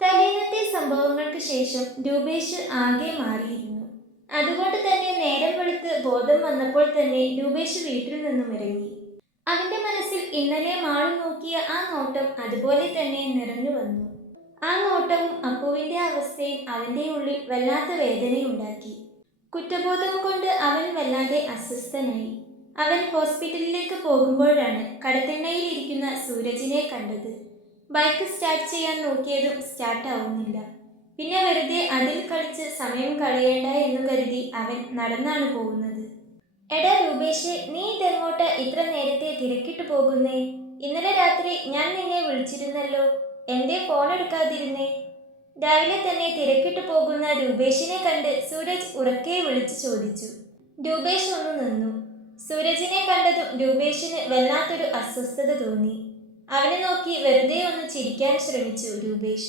തലേന്നത്തെ സംഭവങ്ങൾക്ക് ശേഷം രൂപേഷ് ആകെ മാറിയിരുന്നു. അതുകൊണ്ട് തന്നെ നേരം വെളുത്ത് ബോധം വന്നപ്പോൾ തന്നെ രൂപേഷ് വീട്ടിൽ നിന്നും ഇറങ്ങി. അവന്റെ മനസ്സിൽ ഇന്നലെ മാളു നോക്കിയ ആ നോട്ടം അതുപോലെ തന്നെ നിറഞ്ഞു വന്നു. ആ നോട്ടവും അപ്പുവിന്റെ അവസ്ഥയും അവന്റെ ഉള്ളിൽ വല്ലാത്ത വേദനയുണ്ടാക്കി. കുറ്റബോധം കൊണ്ട് അവൻ വല്ലാതെ അസ്വസ്ഥനായി. അവൻ ഹോസ്പിറ്റലിലേക്ക് പോകുമ്പോഴാണ് കടത്തിണ്ണയിൽ ഇരിക്കുന്ന സൂരജിനെ കണ്ടത്. ബൈക്ക് സ്റ്റാർട്ട് ചെയ്യാൻ നോക്കിയതും സ്റ്റാർട്ട് ആവുന്നില്ല. പിന്നെ വെറുതെ അതിൽ കളിച്ച് സമയം കളയേണ്ട എന്ന് കരുതി അവൻ നടന്നാണ് പോകുന്നത്. എടാ രൂപേഷ്, നീ ഇതെങ്ങോട്ട് ഇത്ര നേരത്തെ തിരക്കിട്ട് പോകുന്നേ? ഇന്നലെ രാത്രി ഞാൻ നിന്നെ വിളിച്ചിരുന്നല്ലോ, എന്തേ ഫോൺ എടുക്കാതിരുന്നേ? രാവിലെ തന്നെ തിരക്കിട്ട് പോകുന്ന രൂപേഷിനെ കണ്ട് സൂരജ് ഉറക്കെ വിളിച്ചു ചോദിച്ചു. രൂപേഷ് ഒന്ന് നിന്നു. സൂരജിനെ കണ്ടതും രൂപേഷിന് വല്ലാത്തൊരു അസ്വസ്ഥത തോന്നി. അവനെ നോക്കി വെറുതെ ഒന്ന് ചിരിക്കാൻ ശ്രമിച്ചു രൂപേഷ്.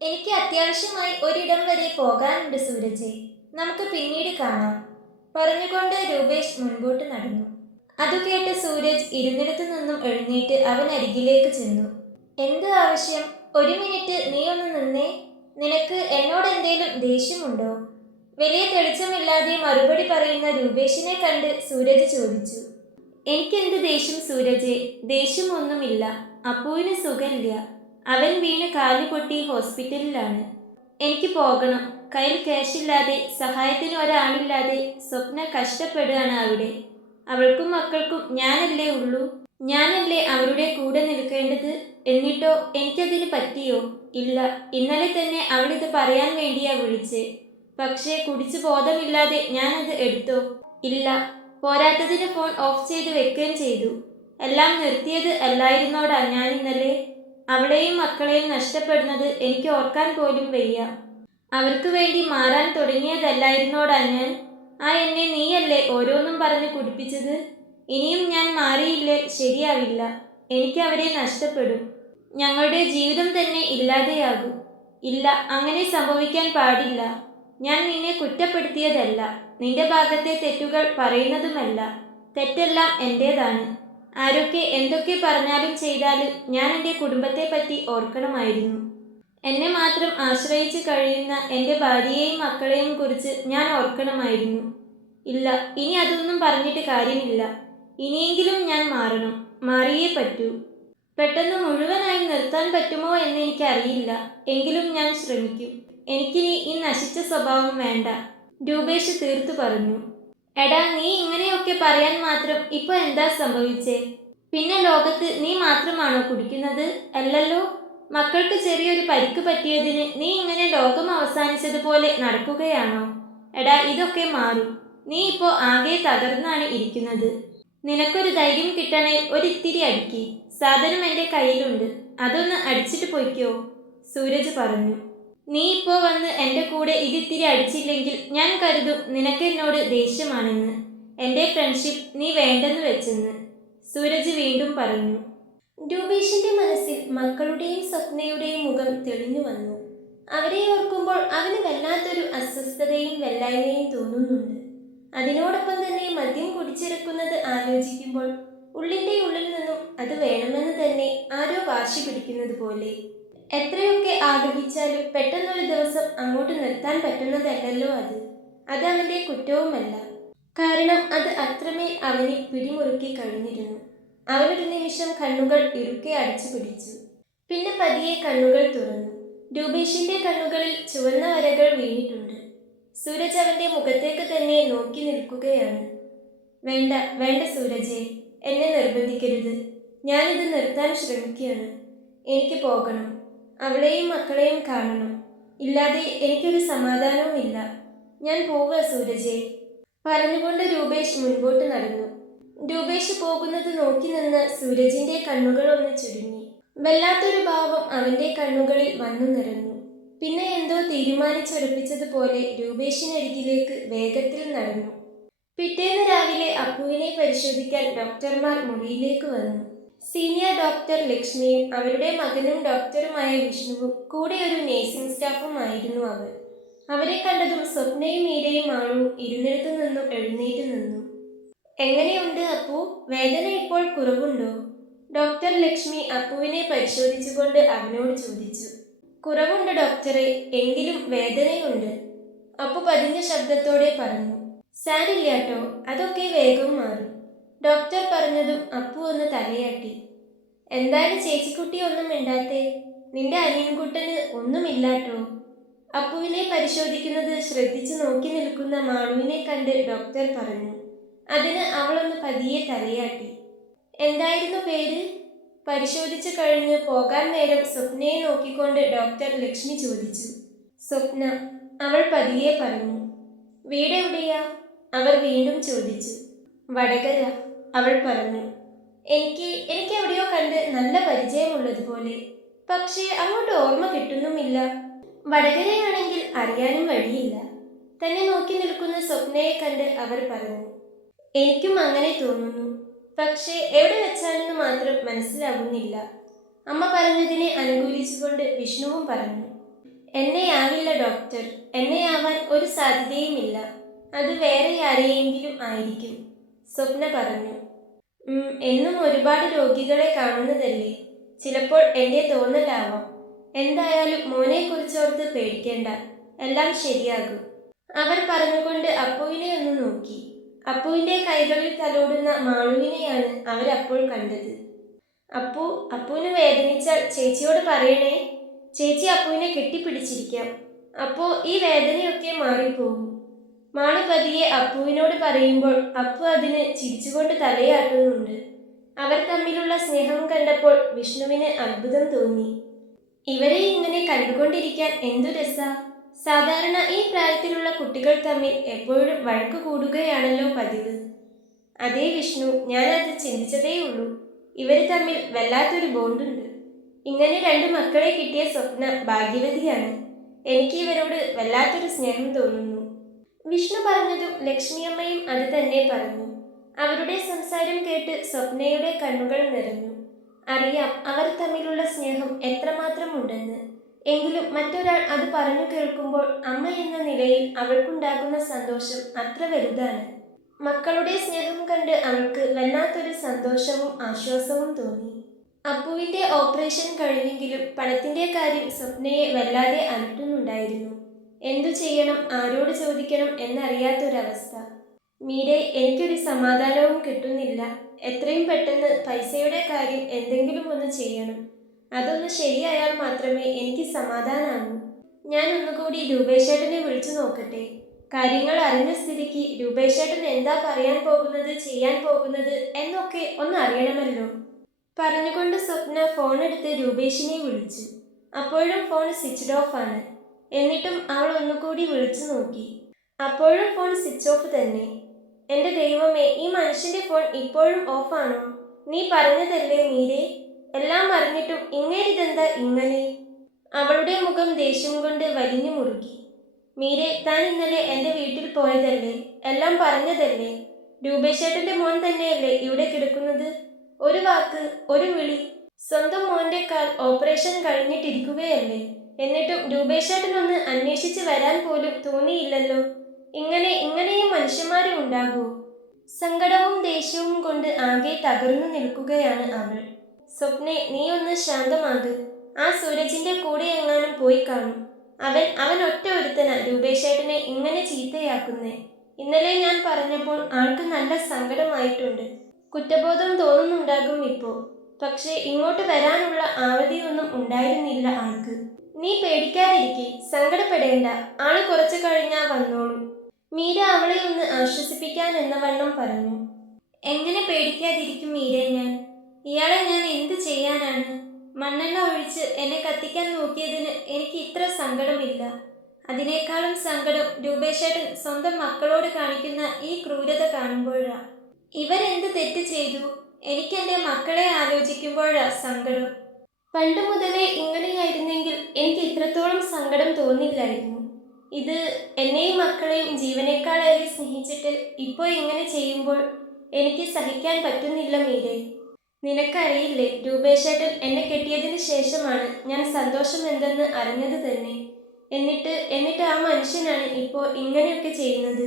എനിക്ക് അത്യാവശ്യമായി ഒരിടം വരെ പോകാനുണ്ട് സൂരജെ, നമുക്ക് പിന്നീട് കാണാം, പറഞ്ഞുകൊണ്ട് രൂപേഷ് മുൻപോട്ട് നടന്നു. അതു കേട്ട് സൂരജ് ഇരുന്നിടത്തു നിന്നും എഴുന്നേറ്റ് അവൻ അരികിലേക്ക് ചെന്നു. എന്ത് ആവശ്യം? ഒരു മിനിറ്റ് നീ ഒന്ന് നിന്നേ. നിനക്ക് എന്നോട് എന്തേലും ദേഷ്യമുണ്ടോ? വലിയ തെളിച്ചമില്ലാതെ മറുപടി പറയുന്ന രൂപേഷിനെ കണ്ട് സൂരജ് ചോദിച്ചു. എനിക്കെന്ത് ദേഷ്യം സൂരജെ? ദേഷ്യമൊന്നുമില്ല. അപ്പുവിന് സുഖമില്ല. അവൻ വീണ് കാല് പൊട്ടി ഹോസ്പിറ്റലിലാണ്. എനിക്ക് പോകണം. കയ്യിൽ ക്യാഷില്ലാതെ, സഹായത്തിന് ഒരാളില്ലാതെ സ്വപ്ന കഷ്ടപ്പെടുകയാണ് അവിടെ. അവൾക്കും മക്കൾക്കും ഞാനല്ലേ ഉള്ളൂ. ഞാനല്ലേ അവരുടെ കൂടെ നിൽക്കേണ്ടത്. എന്നിട്ടോ എനിക്കതിന് പറ്റിയോ? ഇല്ല. ഇന്നലെ തന്നെ അവളിത് പറയാൻ വേണ്ടിയാ വിളിച്ചേ. പക്ഷേ കുടിച്ച് ബോധമില്ലാതെ ഞാനത് എടുത്തോ? ഇല്ല. പോരാത്തതിന് ഫോൺ ഓഫ് ചെയ്ത് വെക്കുകയും ചെയ്തു. എല്ലാം നിർത്തിയത് അല്ലായിരുന്നോടാ ഞാൻ ഇന്നലെ? അവളെയും മക്കളെയും നഷ്ടപ്പെടുന്നത് എനിക്ക് ഓർക്കാൻ പോലും വയ്യ. അവർക്ക് വേണ്ടി മാറാൻ തുടങ്ങിയതല്ലായിരുന്നോടാ ഞാൻ? ആ എന്നെ നീയല്ലേ ഓരോന്നും പറഞ്ഞ് കുടിപ്പിച്ചത്. ഇനിയും ഞാൻ മാറിയില്ലേ ശരിയാവില്ല. എനിക്ക് അവരെ നഷ്ടപ്പെടും. ഞങ്ങളുടെ ജീവിതം തന്നെ ഇല്ലാതെയാകും. ഇല്ല, അങ്ങനെ സംഭവിക്കാൻ പാടില്ല. ഞാൻ നിന്നെ കുറ്റപ്പെടുത്തിയതല്ല, നിന്റെ ഭാഗത്തെ തെറ്റുകൾ പറയുന്നതുമല്ല. തെറ്റെല്ലാം എൻ്റേതാണ്. ആരൊക്കെ എന്തൊക്കെ പറഞ്ഞാലും ചെയ്താലും ഞാൻ എൻ്റെ കുടുംബത്തെ പറ്റി ഓർക്കണമായിരുന്നു. എന്നെ മാത്രം ആശ്രയിച്ച് കഴിയുന്ന എൻ്റെ ഭാര്യയെയും മക്കളെയും കുറിച്ച് ഞാൻ ഓർക്കണമായിരുന്നു. ഇല്ല, ഇനി അതൊന്നും പറഞ്ഞിട്ട് കാര്യമില്ല. ഇനിയെങ്കിലും ഞാൻ മാറണം. മാറിയേ പറ്റൂ. പെട്ടെന്ന് മുഴുവനായി നിർത്താൻ പറ്റുമോ എന്നെനിക്കറിയില്ല. എങ്കിലും ഞാൻ ശ്രമിക്കും. എനിക്കിനി ഈ നശിച്ച സ്വഭാവം വേണ്ട, രൂപേഷ് തീർത്തു പറഞ്ഞു. എടാ, നീ ഇങ്ങനെയൊക്കെ പറയാൻ മാത്രം ഇപ്പൊ എന്താ സംഭവിച്ചേ? പിന്നെ ലോകത്ത് നീ മാത്രമാണോ കുടിക്കുന്നത്? അല്ലല്ലോ. മക്കൾക്ക് ചെറിയൊരു പരിക്ക് പറ്റിയതിന് നീ ഇങ്ങനെ ലോകം അവസാനിച്ചതുപോലെ നടക്കുകയാണോ? എടാ, ഇതൊക്കെ മാറും. നീ ഇപ്പോൾ ആകെ തകർന്നാണ് ഇരിക്കുന്നത്. നിനക്കൊരു ധൈര്യം കിട്ടണേ ഒരിത്തിരി അടിക്ക്. സാധനം എൻ്റെ കയ്യിലുണ്ട്, അതൊന്ന് അടിച്ചിട്ട് പൊയ്ക്കോ, സൂരജ് പറഞ്ഞു. നീ ഇപ്പോൾ വന്ന് എൻ്റെ കൂടെ ഇതിത്തിരി അടിച്ചില്ലെങ്കിൽ ഞാൻ കരുതും നിനക്കെന്നോട് ദേഷ്യമാണെന്ന്, എൻ്റെ ഫ്രണ്ട്ഷിപ്പ് നീ വേണ്ടെന്ന് വെച്ചെന്ന്, സൂരജ് വീണ്ടും പറഞ്ഞു. രൂപേഷിന്റെ മനസ്സിൽ മക്കളുടെയും സ്വപ്നയുടെയും മുഖം തെളിഞ്ഞു വന്നു. അവരെ ഓർക്കുമ്പോൾ അവന് വല്ലാത്തൊരു അസ്വസ്ഥതയും വെല്ലായ്മയും തോന്നുന്നുണ്ട്. അതിനോടൊപ്പം തന്നെ മദ്യം കുടിച്ചിറക്കുന്നത് ആലോചിക്കുമ്പോൾ ഉള്ളിൻ്റെ ഉള്ളിൽ നിന്നും അത് വേണമെന്ന് തന്നെ ആരോ വാശി പിടിക്കുന്നത് പോലെ. എത്രയൊക്കെ ആഗ്രഹിച്ചാലും പെട്ടെന്നൊരു ദിവസം അങ്ങോട്ട് നിർത്താൻ പറ്റുന്നതല്ലല്ലോ അത്. അത് അവൻ്റെ കുറ്റവുമല്ല. കാരണം അത് അത്രമേൽ അവനെ പിടിമുറുക്കി കഴിഞ്ഞിരുന്നു. അവനൊരു നിമിഷം കണ്ണുകൾ ഇറുക്കെ അടച്ചു പിടിച്ചു. പിന്നെ പതിയെ കണ്ണുകൾ തുറന്നു. രൂപേഷിന്റെ കണ്ണുകളിൽ ചുവന്ന വരകൾ വീണിട്ടുണ്ട്. സൂരജ് അവന്റെ മുഖത്തേക്ക് തന്നെ നോക്കി നിൽക്കുകയാണ്. വേണ്ട വേണ്ട സൂരജെ, എന്നെ നിർബന്ധിക്കരുത്. ഞാനിത് നിർത്താൻ ശ്രമിക്കുകയാണ്. എനിക്ക് പോകണം. അവളെയും മക്കളെയും കാണണം. ഇല്ലാതെ എനിക്കൊരു സമാധാനവുമില്ല. ഞാൻ പോവുക സൂരജെ, പറഞ്ഞുകൊണ്ട് രൂപേഷ് മുൻപോട്ട് നടന്നു. രൂപേഷ് പോകുന്നത് നോക്കി നിന്ന് സൂരജിന്റെ കണ്ണുകൾ ഒന്ന് ചുരുങ്ങി. വല്ലാത്തൊരു ഭാവം അവന്റെ കണ്ണുകളിൽ വന്നു നിറഞ്ഞു. പിന്നെ എന്തോ തീരുമാനിച്ചുറപ്പിച്ചതുപോലെ രൂപേഷിനരികിലേക്ക് വേഗത്തിൽ നടന്നു. പിറ്റേന്ന് രാവിലെ അപ്പുവിനെ പരിശോധിക്കാൻ ഡോക്ടർമാർ മുറിയിലേക്ക് വന്നു. സീനിയർ ഡോക്ടർ ലക്ഷ്മിയും അവരുടെ മകനും ഡോക്ടറുമായ വിഷ്ണുവും കൂടെ ഒരു നേഴ്സിംഗ് സ്റ്റാഫുമായിരുന്നു അവർ. അവരെ കണ്ടതും സ്വപ്നയും മീരയും ആളും ഇരുന്നിടത്തു നിന്നും എഴുന്നേറ്റ് നിന്നു. എങ്ങനെയുണ്ട് അപ്പു? വേദന ഇപ്പോൾ കുറവുണ്ടോ? ഡോക്ടർ ലക്ഷ്മി അപ്പുവിനെ പരിശോധിച്ചുകൊണ്ട് അവനോട് ചോദിച്ചു. കുറവുണ്ട് ഡോക്ടറെ, എങ്കിലും വേദനയുണ്ട്. അപ്പു പതിഞ്ഞ ശബ്ദത്തോടെ പറഞ്ഞു. സാരില്ലാട്ടോ, അതൊക്കെ വേഗം മാറും. ഡോക്ടർ പറഞ്ഞതും അപ്പു ഒന്ന് തലയാട്ടി. എന്തായാലും ചേച്ചിക്കുട്ടി ഒന്നും മിണ്ടാത്തേ? നിന്റെ അനിയൻകുട്ടന് ഒന്നുമില്ലാട്ടോ. അപ്പുവിനെ പരിശോധിക്കുന്നത് ശ്രദ്ധിച്ചു നോക്കി നിൽക്കുന്ന മാളുവിനെ കണ്ട് ഡോക്ടർ പറഞ്ഞു. അതിന് അവളൊന്ന് പതിയെ തലയാട്ടി. എന്തായിരുന്നു പേര്? പരിശോധിച്ചു കഴിഞ്ഞ് പോകാൻ നേരം സ്വപ്നയെ നോക്കിക്കൊണ്ട് ഡോക്ടർ ലക്ഷ്മി ചോദിച്ചു. സ്വപ്ന, അവൾ പതിയെ പറഞ്ഞു. വീടെവിടെയാ? അവർ വീണ്ടും ചോദിച്ചു. വടകര, അവൾ പറഞ്ഞു. എനിക്ക് എവിടെയോ കണ്ട് നല്ല പരിചയമുള്ളതുപോലെ, പക്ഷേ അങ്ങോട്ട് ഓർമ്മ കിട്ടുന്നുമില്ല. വടകരയാണെങ്കിൽ അറിയാനും വഴിയില്ല. തന്നെ നോക്കി നിൽക്കുന്ന സ്വപ്നയെ കണ്ട് അവർ പറഞ്ഞു. എനിക്കും അങ്ങനെ തോന്നുന്നു, പക്ഷേ എവിടെ വെച്ചാണെന്ന് മാത്രം മനസ്സിലാകുന്നില്ല. അമ്മ പറഞ്ഞതിനെ അനുകൂലിച്ചുകൊണ്ട് വിഷ്ണുവും പറഞ്ഞു. എന്നെയാവില്ല ഡോക്ടർ, എന്നെയാവാൻ ഒരു സാധ്യതയുമില്ല. അത് വേറെ ആരെയെങ്കിലും ആയിരിക്കും, സ്വപ്ന പറഞ്ഞു. എന്നും ഒരുപാട് രോഗികളെ കാണുന്നതല്ലേ, ചിലപ്പോൾ എൻ്റെ തോന്നലാവാം. എന്തായാലും മോനെക്കുറിച്ചോർത്ത് പേടിക്കേണ്ട, എല്ലാം ശരിയാകും. അവർ പറഞ്ഞുകൊണ്ട് അപ്പുവിനെ ഒന്ന് നോക്കി. അപ്പുവിൻ്റെ കൈകളിൽ തലോടുന്ന മാളുവിനെയാണ് അവരപ്പോൾ കണ്ടത്. അപ്പുവിന് വേദനിച്ചാൽ ചേച്ചിയോട് പറയണേ. ചേച്ചി അപ്പുവിനെ കെട്ടിപ്പിടിച്ചിരിക്കാം, അപ്പോൾ ഈ വേദനയൊക്കെ മാറിപ്പോകും. മാളു പതിയെ അപ്പുവിനോട് പറയുമ്പോൾ അപ്പു അതിന് ചിരിച്ചുകൊണ്ട് തലയാട്ടുന്നുണ്ട്. അവർ തമ്മിലുള്ള സ്നേഹം കണ്ടപ്പോൾ വിഷ്ണുവിന് അത്ഭുതം തോന്നി. ഇവരെ ഇങ്ങനെ കണ്ടുകൊണ്ടിരിക്കാൻ എന്തു രസാ. സാധാരണ ഈ പ്രായത്തിലുള്ള കുട്ടികൾ തമ്മിൽ എപ്പോഴും വഴക്ക് കൂടുകയാണല്ലോ പതിവ്. അതേ വിഷ്ണു, ഞാനത് ചിന്തിച്ചതേയുള്ളൂ. ഇവർ തമ്മിൽ വല്ലാത്തൊരു ബോണ്ടുണ്ട്. ഇങ്ങനെ 2 മക്കളെ കിട്ടിയ സ്വപ്ന ഭാഗ്യവതിയാണ്. എനിക്ക് ഇവരോട് വല്ലാത്തൊരു സ്നേഹം തോന്നുന്നു. വിഷ്ണു പറഞ്ഞതും ലക്ഷ്മിയമ്മയും അത് തന്നെ പറഞ്ഞു. അവരുടെ സംസാരം കേട്ട് സ്വപ്നയുടെ കണ്ണുകൾ നിറഞ്ഞു. അറിയാം അവർ തമ്മിലുള്ള സ്നേഹം എത്രമാത്രം ഉണ്ടെന്ന്. എങ്കിലും മറ്റൊരാൾ അത് പറഞ്ഞു കേൾക്കുമ്പോൾ അമ്മ എന്ന നിലയിൽ അവൾക്കുണ്ടാകുന്ന സന്തോഷം അത്ര വലുതാണ്. മക്കളുടെ സ്നേഹം കണ്ട് അവൾക്ക് വല്ലാത്തൊരു സന്തോഷവും ആശ്വാസവും തോന്നി. അപ്പുവിൻ്റെ ഓപ്പറേഷൻ കഴിഞ്ഞെങ്കിലും പണത്തിൻ്റെ കാര്യം സ്വപ്നയെ വല്ലാതെ അലട്ടുന്നുണ്ടായിരുന്നു. എന്തു ചെയ്യണം, ആരോട് ചോദിക്കണം എന്നറിയാത്തൊരവസ്ഥ. മീരെ, എനിക്കൊരു സമാധാനവും കിട്ടുന്നില്ല. എത്രയും പെട്ടെന്ന് പൈസയുടെ കാര്യം എന്തെങ്കിലും ഒന്ന് ചെയ്യണം. അതൊന്ന് ശരിയായാൽ മാത്രമേ എനിക്ക് സമാധാനാവൂ. ഞാൻ ഒന്നുകൂടി രൂപേഷേട്ടനെ വിളിച്ചു നോക്കട്ടെ. കാര്യങ്ങൾ അറിഞ്ഞ സ്ഥിതിക്ക് രൂപേഷേട്ടൻ എന്താ പറയാൻ പോകുന്നത്, ചെയ്യാൻ പോകുന്നത് എന്നൊക്കെ ഒന്ന് അറിയണമല്ലോ. പറഞ്ഞുകൊണ്ട് സ്വപ്ന ഫോണെടുത്ത് രൂപേഷിനെ വിളിച്ചു. അപ്പോഴും ഫോൺ സ്വിച്ച്ഡ് ഓഫ് ആണ്. എന്നിട്ടും അവൾ ഒന്നുകൂടി വിളിച്ചു നോക്കി. അപ്പോഴും ഫോൺ സ്വിച്ച് ഓഫ് തന്നെ. എൻ്റെ ദൈവമേ, ഈ മനുഷ്യൻ്റെ ഫോൺ ഇപ്പോഴും ഓഫാണോ? നീ പറഞ്ഞതല്ലേ മീരെ? എല്ലാം അറിഞ്ഞിട്ടും ഇങ്ങേരിതെന്താ ഇങ്ങനെ? അവളുടെ മുഖം ദേഷ്യം കൊണ്ട് വലിഞ്ഞു മുറുകി. മീരെ, താൻ ഇന്നലെ എൻ്റെ വീട്ടിൽ പോയതല്ലേ? എല്ലാം പറഞ്ഞതല്ലേ? രൂപേഷേട്ടൻ്റെ മോൻ തന്നെയല്ലേ ഇവിടെ കിടക്കുന്നത്? ഒരു വാക്ക്, ഒരു വിളി. സ്വന്തം മോൻ്റെ കാൽ ഓപ്പറേഷൻ കഴിഞ്ഞിട്ടിരിക്കുകയല്ലേ? എന്നിട്ടും രൂപേഷേട്ടനൊന്ന് അന്വേഷിച്ച് വരാൻ പോലും തോന്നിയില്ലല്ലോ. ഇങ്ങനെയും മനുഷ്യന്മാരും ഉണ്ടാകൂ. സങ്കടവും ദേഷ്യവും കൊണ്ട് ആകെ തകർന്നു നിൽക്കുകയാണ് അവൾ. സ്വപ്നെ, നീ ഒന്ന് ശാന്തമാക്. ആ സൂരജിന്റെ കൂടെ എങ്ങാനും പോയി കാണും. അവൻ ഒറ്റ ഒരുത്തന രൂപേഷേട്ടനെ ഇങ്ങനെ ചീത്തയാക്കുന്നേ. ഇന്നലെ ഞാൻ പറഞ്ഞപ്പോൾ ആൾക്ക് നല്ല സങ്കടമായിട്ടുണ്ട്. കുറ്റബോധം തോന്നുന്നുണ്ടാകും ഇപ്പോൾ. പക്ഷേ ഇങ്ങോട്ട് വരാനുള്ള ആവതിയൊന്നും ഉണ്ടായിരുന്നില്ല ആൾക്ക്. നീ പേടിക്കാതിരിക്കെ, സങ്കടപ്പെടേണ്ട. ആള് കുറച്ചു കഴിഞ്ഞാ വന്നോളൂ. മീര അവളെ ഒന്ന് ആശ്വസിപ്പിക്കാൻ എന്ന വണ്ണം പറഞ്ഞു. എങ്ങനെ പേടിക്കാതിരിക്കും മീരെ ഞാൻ? ഇയാളെ ഞാൻ എന്ത് ചെയ്യാനാണ്? മണ്ണെണ്ണ ഒഴിച്ച് എന്നെ കത്തിക്കാൻ നോക്കിയതിന് എനിക്ക് ഇത്ര സങ്കടമില്ല. അതിനേക്കാളും സങ്കടം രൂപേഷേട്ടൻ സ്വന്തം മക്കളോട് കാണിക്കുന്ന ഈ ക്രൂരത കാണുമ്പോഴാ. ഇവരെന്ത് തെറ്റ് ചെയ്തു? എനിക്കെൻ്റെ മക്കളെ ആലോചിക്കുമ്പോഴാ സങ്കടം. പണ്ട് മുതലേ ഇങ്ങനെയായിരുന്നെങ്കിൽ എനിക്ക് ഇത്രത്തോളം സങ്കടം തോന്നില്ലായിരുന്നു. ഇത് എന്നെയും മക്കളെയും ജീവനേക്കാളേറെ സ്നേഹിച്ചിട്ട് ഇപ്പോൾ ഇങ്ങനെ ചെയ്യുമ്പോൾ എനിക്ക് സഹിക്കാൻ പറ്റുന്നില്ല മീരെ. നിനക്കറിയില്ലേ, രൂപേഷേട്ടൻ എന്നെ കെട്ടിയതിന് ശേഷമാണ് ഞാൻ സന്തോഷം എന്തെന്ന് അറിഞ്ഞത് തന്നെ. എന്നിട്ട് ആ മനുഷ്യനാണ് ഇപ്പോൾ ഇങ്ങനെയൊക്കെ ചെയ്യുന്നത്.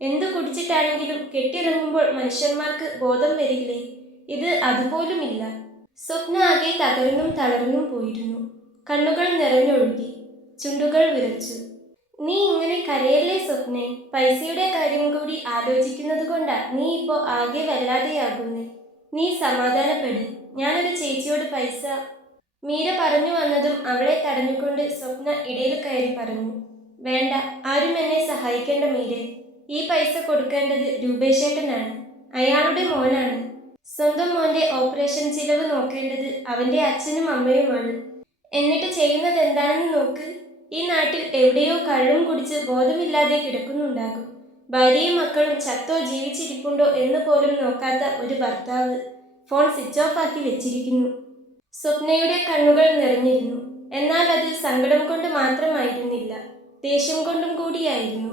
എന്തു കുടിച്ചിട്ടാണെങ്കിലും കെട്ടിറങ്ങുമ്പോൾ മനുഷ്യന്മാർക്ക് ബോധം വരില്ലേ? ഇത് അതുപോലുമില്ല. സ്വപ്ന ആകെ തകർന്നും തളർന്നും പോയിരുന്നു. കണ്ണുകൾ നിറഞ്ഞൊഴുകി, ചുണ്ടുകൾ വിറച്ചു. നീ ഇങ്ങനെ കരയല്ലേ സ്വപ്നെ. പൈസയുടെ കാര്യം കൂടി ആലോചിക്കുന്നത് കൊണ്ടാ നീ ഇപ്പോ ആകെ വല്ലാതെയാകുന്നേ. നീ സമാധാനപ്പെട്. ഞാനൊരു ചേച്ചിയോട് പൈസ. മീര പറഞ്ഞു വന്നതും അവളെ തടഞ്ഞുകൊണ്ട് സ്വപ്ന ഇടയിൽ കയറി പറഞ്ഞു. വേണ്ട, ആരും എന്നെ സഹായിക്കേണ്ട മീരെ. ഈ പൈസ കൊടുക്കേണ്ടത് രൂപേശേട്ടനാണ്. അയാളുടെ മോനാണ്. സ്വന്തം മോന്റെ ഓപ്പറേഷൻ ചിലവ് നോക്കേണ്ടത് അവന്റെ അച്ഛനും അമ്മയുമാണ്. എന്നിട്ട് ചെയ്യുന്നത് എന്താണെന്ന് നോക്ക്. ഈ നാട്ടിൽ എവിടെയോ കള്ളും കുടിച്ച് ബോധമില്ലാതെ കിടക്കുന്നുണ്ടാകും. ഭാര്യയും മക്കളും ചത്തോ ജീവിച്ചിരിപ്പുണ്ടോ എന്ന് പോലും നോക്കാത്ത ഒരു ഭർത്താവ് ഫോൺ സ്വിച്ച് ഓഫ് ആക്കി വെച്ചിരിക്കുന്നു. സ്വപ്നയുടെ കണ്ണുകൾ നിറഞ്ഞിരുന്നു. എന്നാൽ അത് സങ്കടം കൊണ്ട് മാത്രമായിരുന്നില്ല, ദേഷ്യം കൊണ്ടും കൂടിയായിരുന്നു.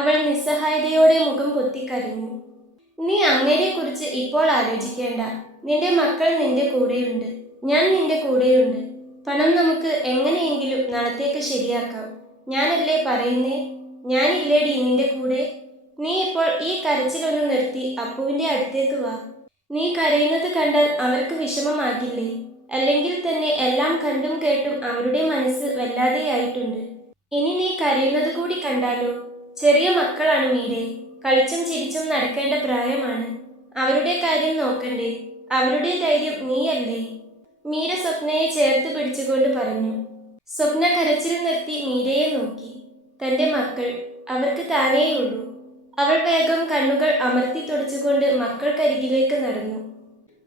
അവൾ നിസ്സഹായതയോടെ മുഖം പൊത്തിക്കരഞ്ഞു. നീ അങ്ങേരെക്കുറിച്ച് ഇപ്പോൾ ആലോചിക്കേണ്ട. നിന്റെ മക്കൾ നിന്റെ കൂടെയുണ്ട്, ഞാൻ നിന്റെ കൂടെയുണ്ട്. പണം നമുക്ക് എങ്ങനെയെങ്കിലും നാളത്തേക്ക് ശരിയാക്കാം. ഞാനല്ലേ പറയുന്നേ. ഞാനില്ലേടി നിന്റെ കൂടെ. നീ ഇപ്പോൾ ഈ കരച്ചിലൊന്ന് നിർത്തി അപ്പുവിന്റെ അടുത്തേക്ക് വാ. നീ കരയുന്നത് കണ്ടാൽ അവർക്ക് വിഷമമാകില്ലേ? അല്ലെങ്കിൽ തന്നെ എല്ലാം കണ്ടും കേട്ടും അവരുടെ മനസ്സ് വല്ലാതെയായിട്ടുണ്ട്. ഇനി നീ കരയുന്നത് കൂടി കണ്ടാലോ? ചെറിയ മക്കളാണ് മീരെ. കളിച്ചും ചിരിച്ചും നടക്കേണ്ട പ്രായമാണ്. അവരുടെ കാര്യം നോക്കണ്ടേ? അവരുടെ ധൈര്യം നീയല്ലേ? മീര സ്വപ്നയെ ചേർത്ത് പിടിച്ചുകൊണ്ട് പറഞ്ഞു. സ്വപ്ന കരച്ചിൽ നിർത്തി മീരയെ നോക്കി. തന്റെ മക്കൾ, അവർക്ക് താനേയുള്ളൂ. അവൾ വേഗം കണ്ണുകൾ അമർത്തി തുടച്ചുകൊണ്ട് മക്കൾക്കരികിലേക്ക് നടന്നു.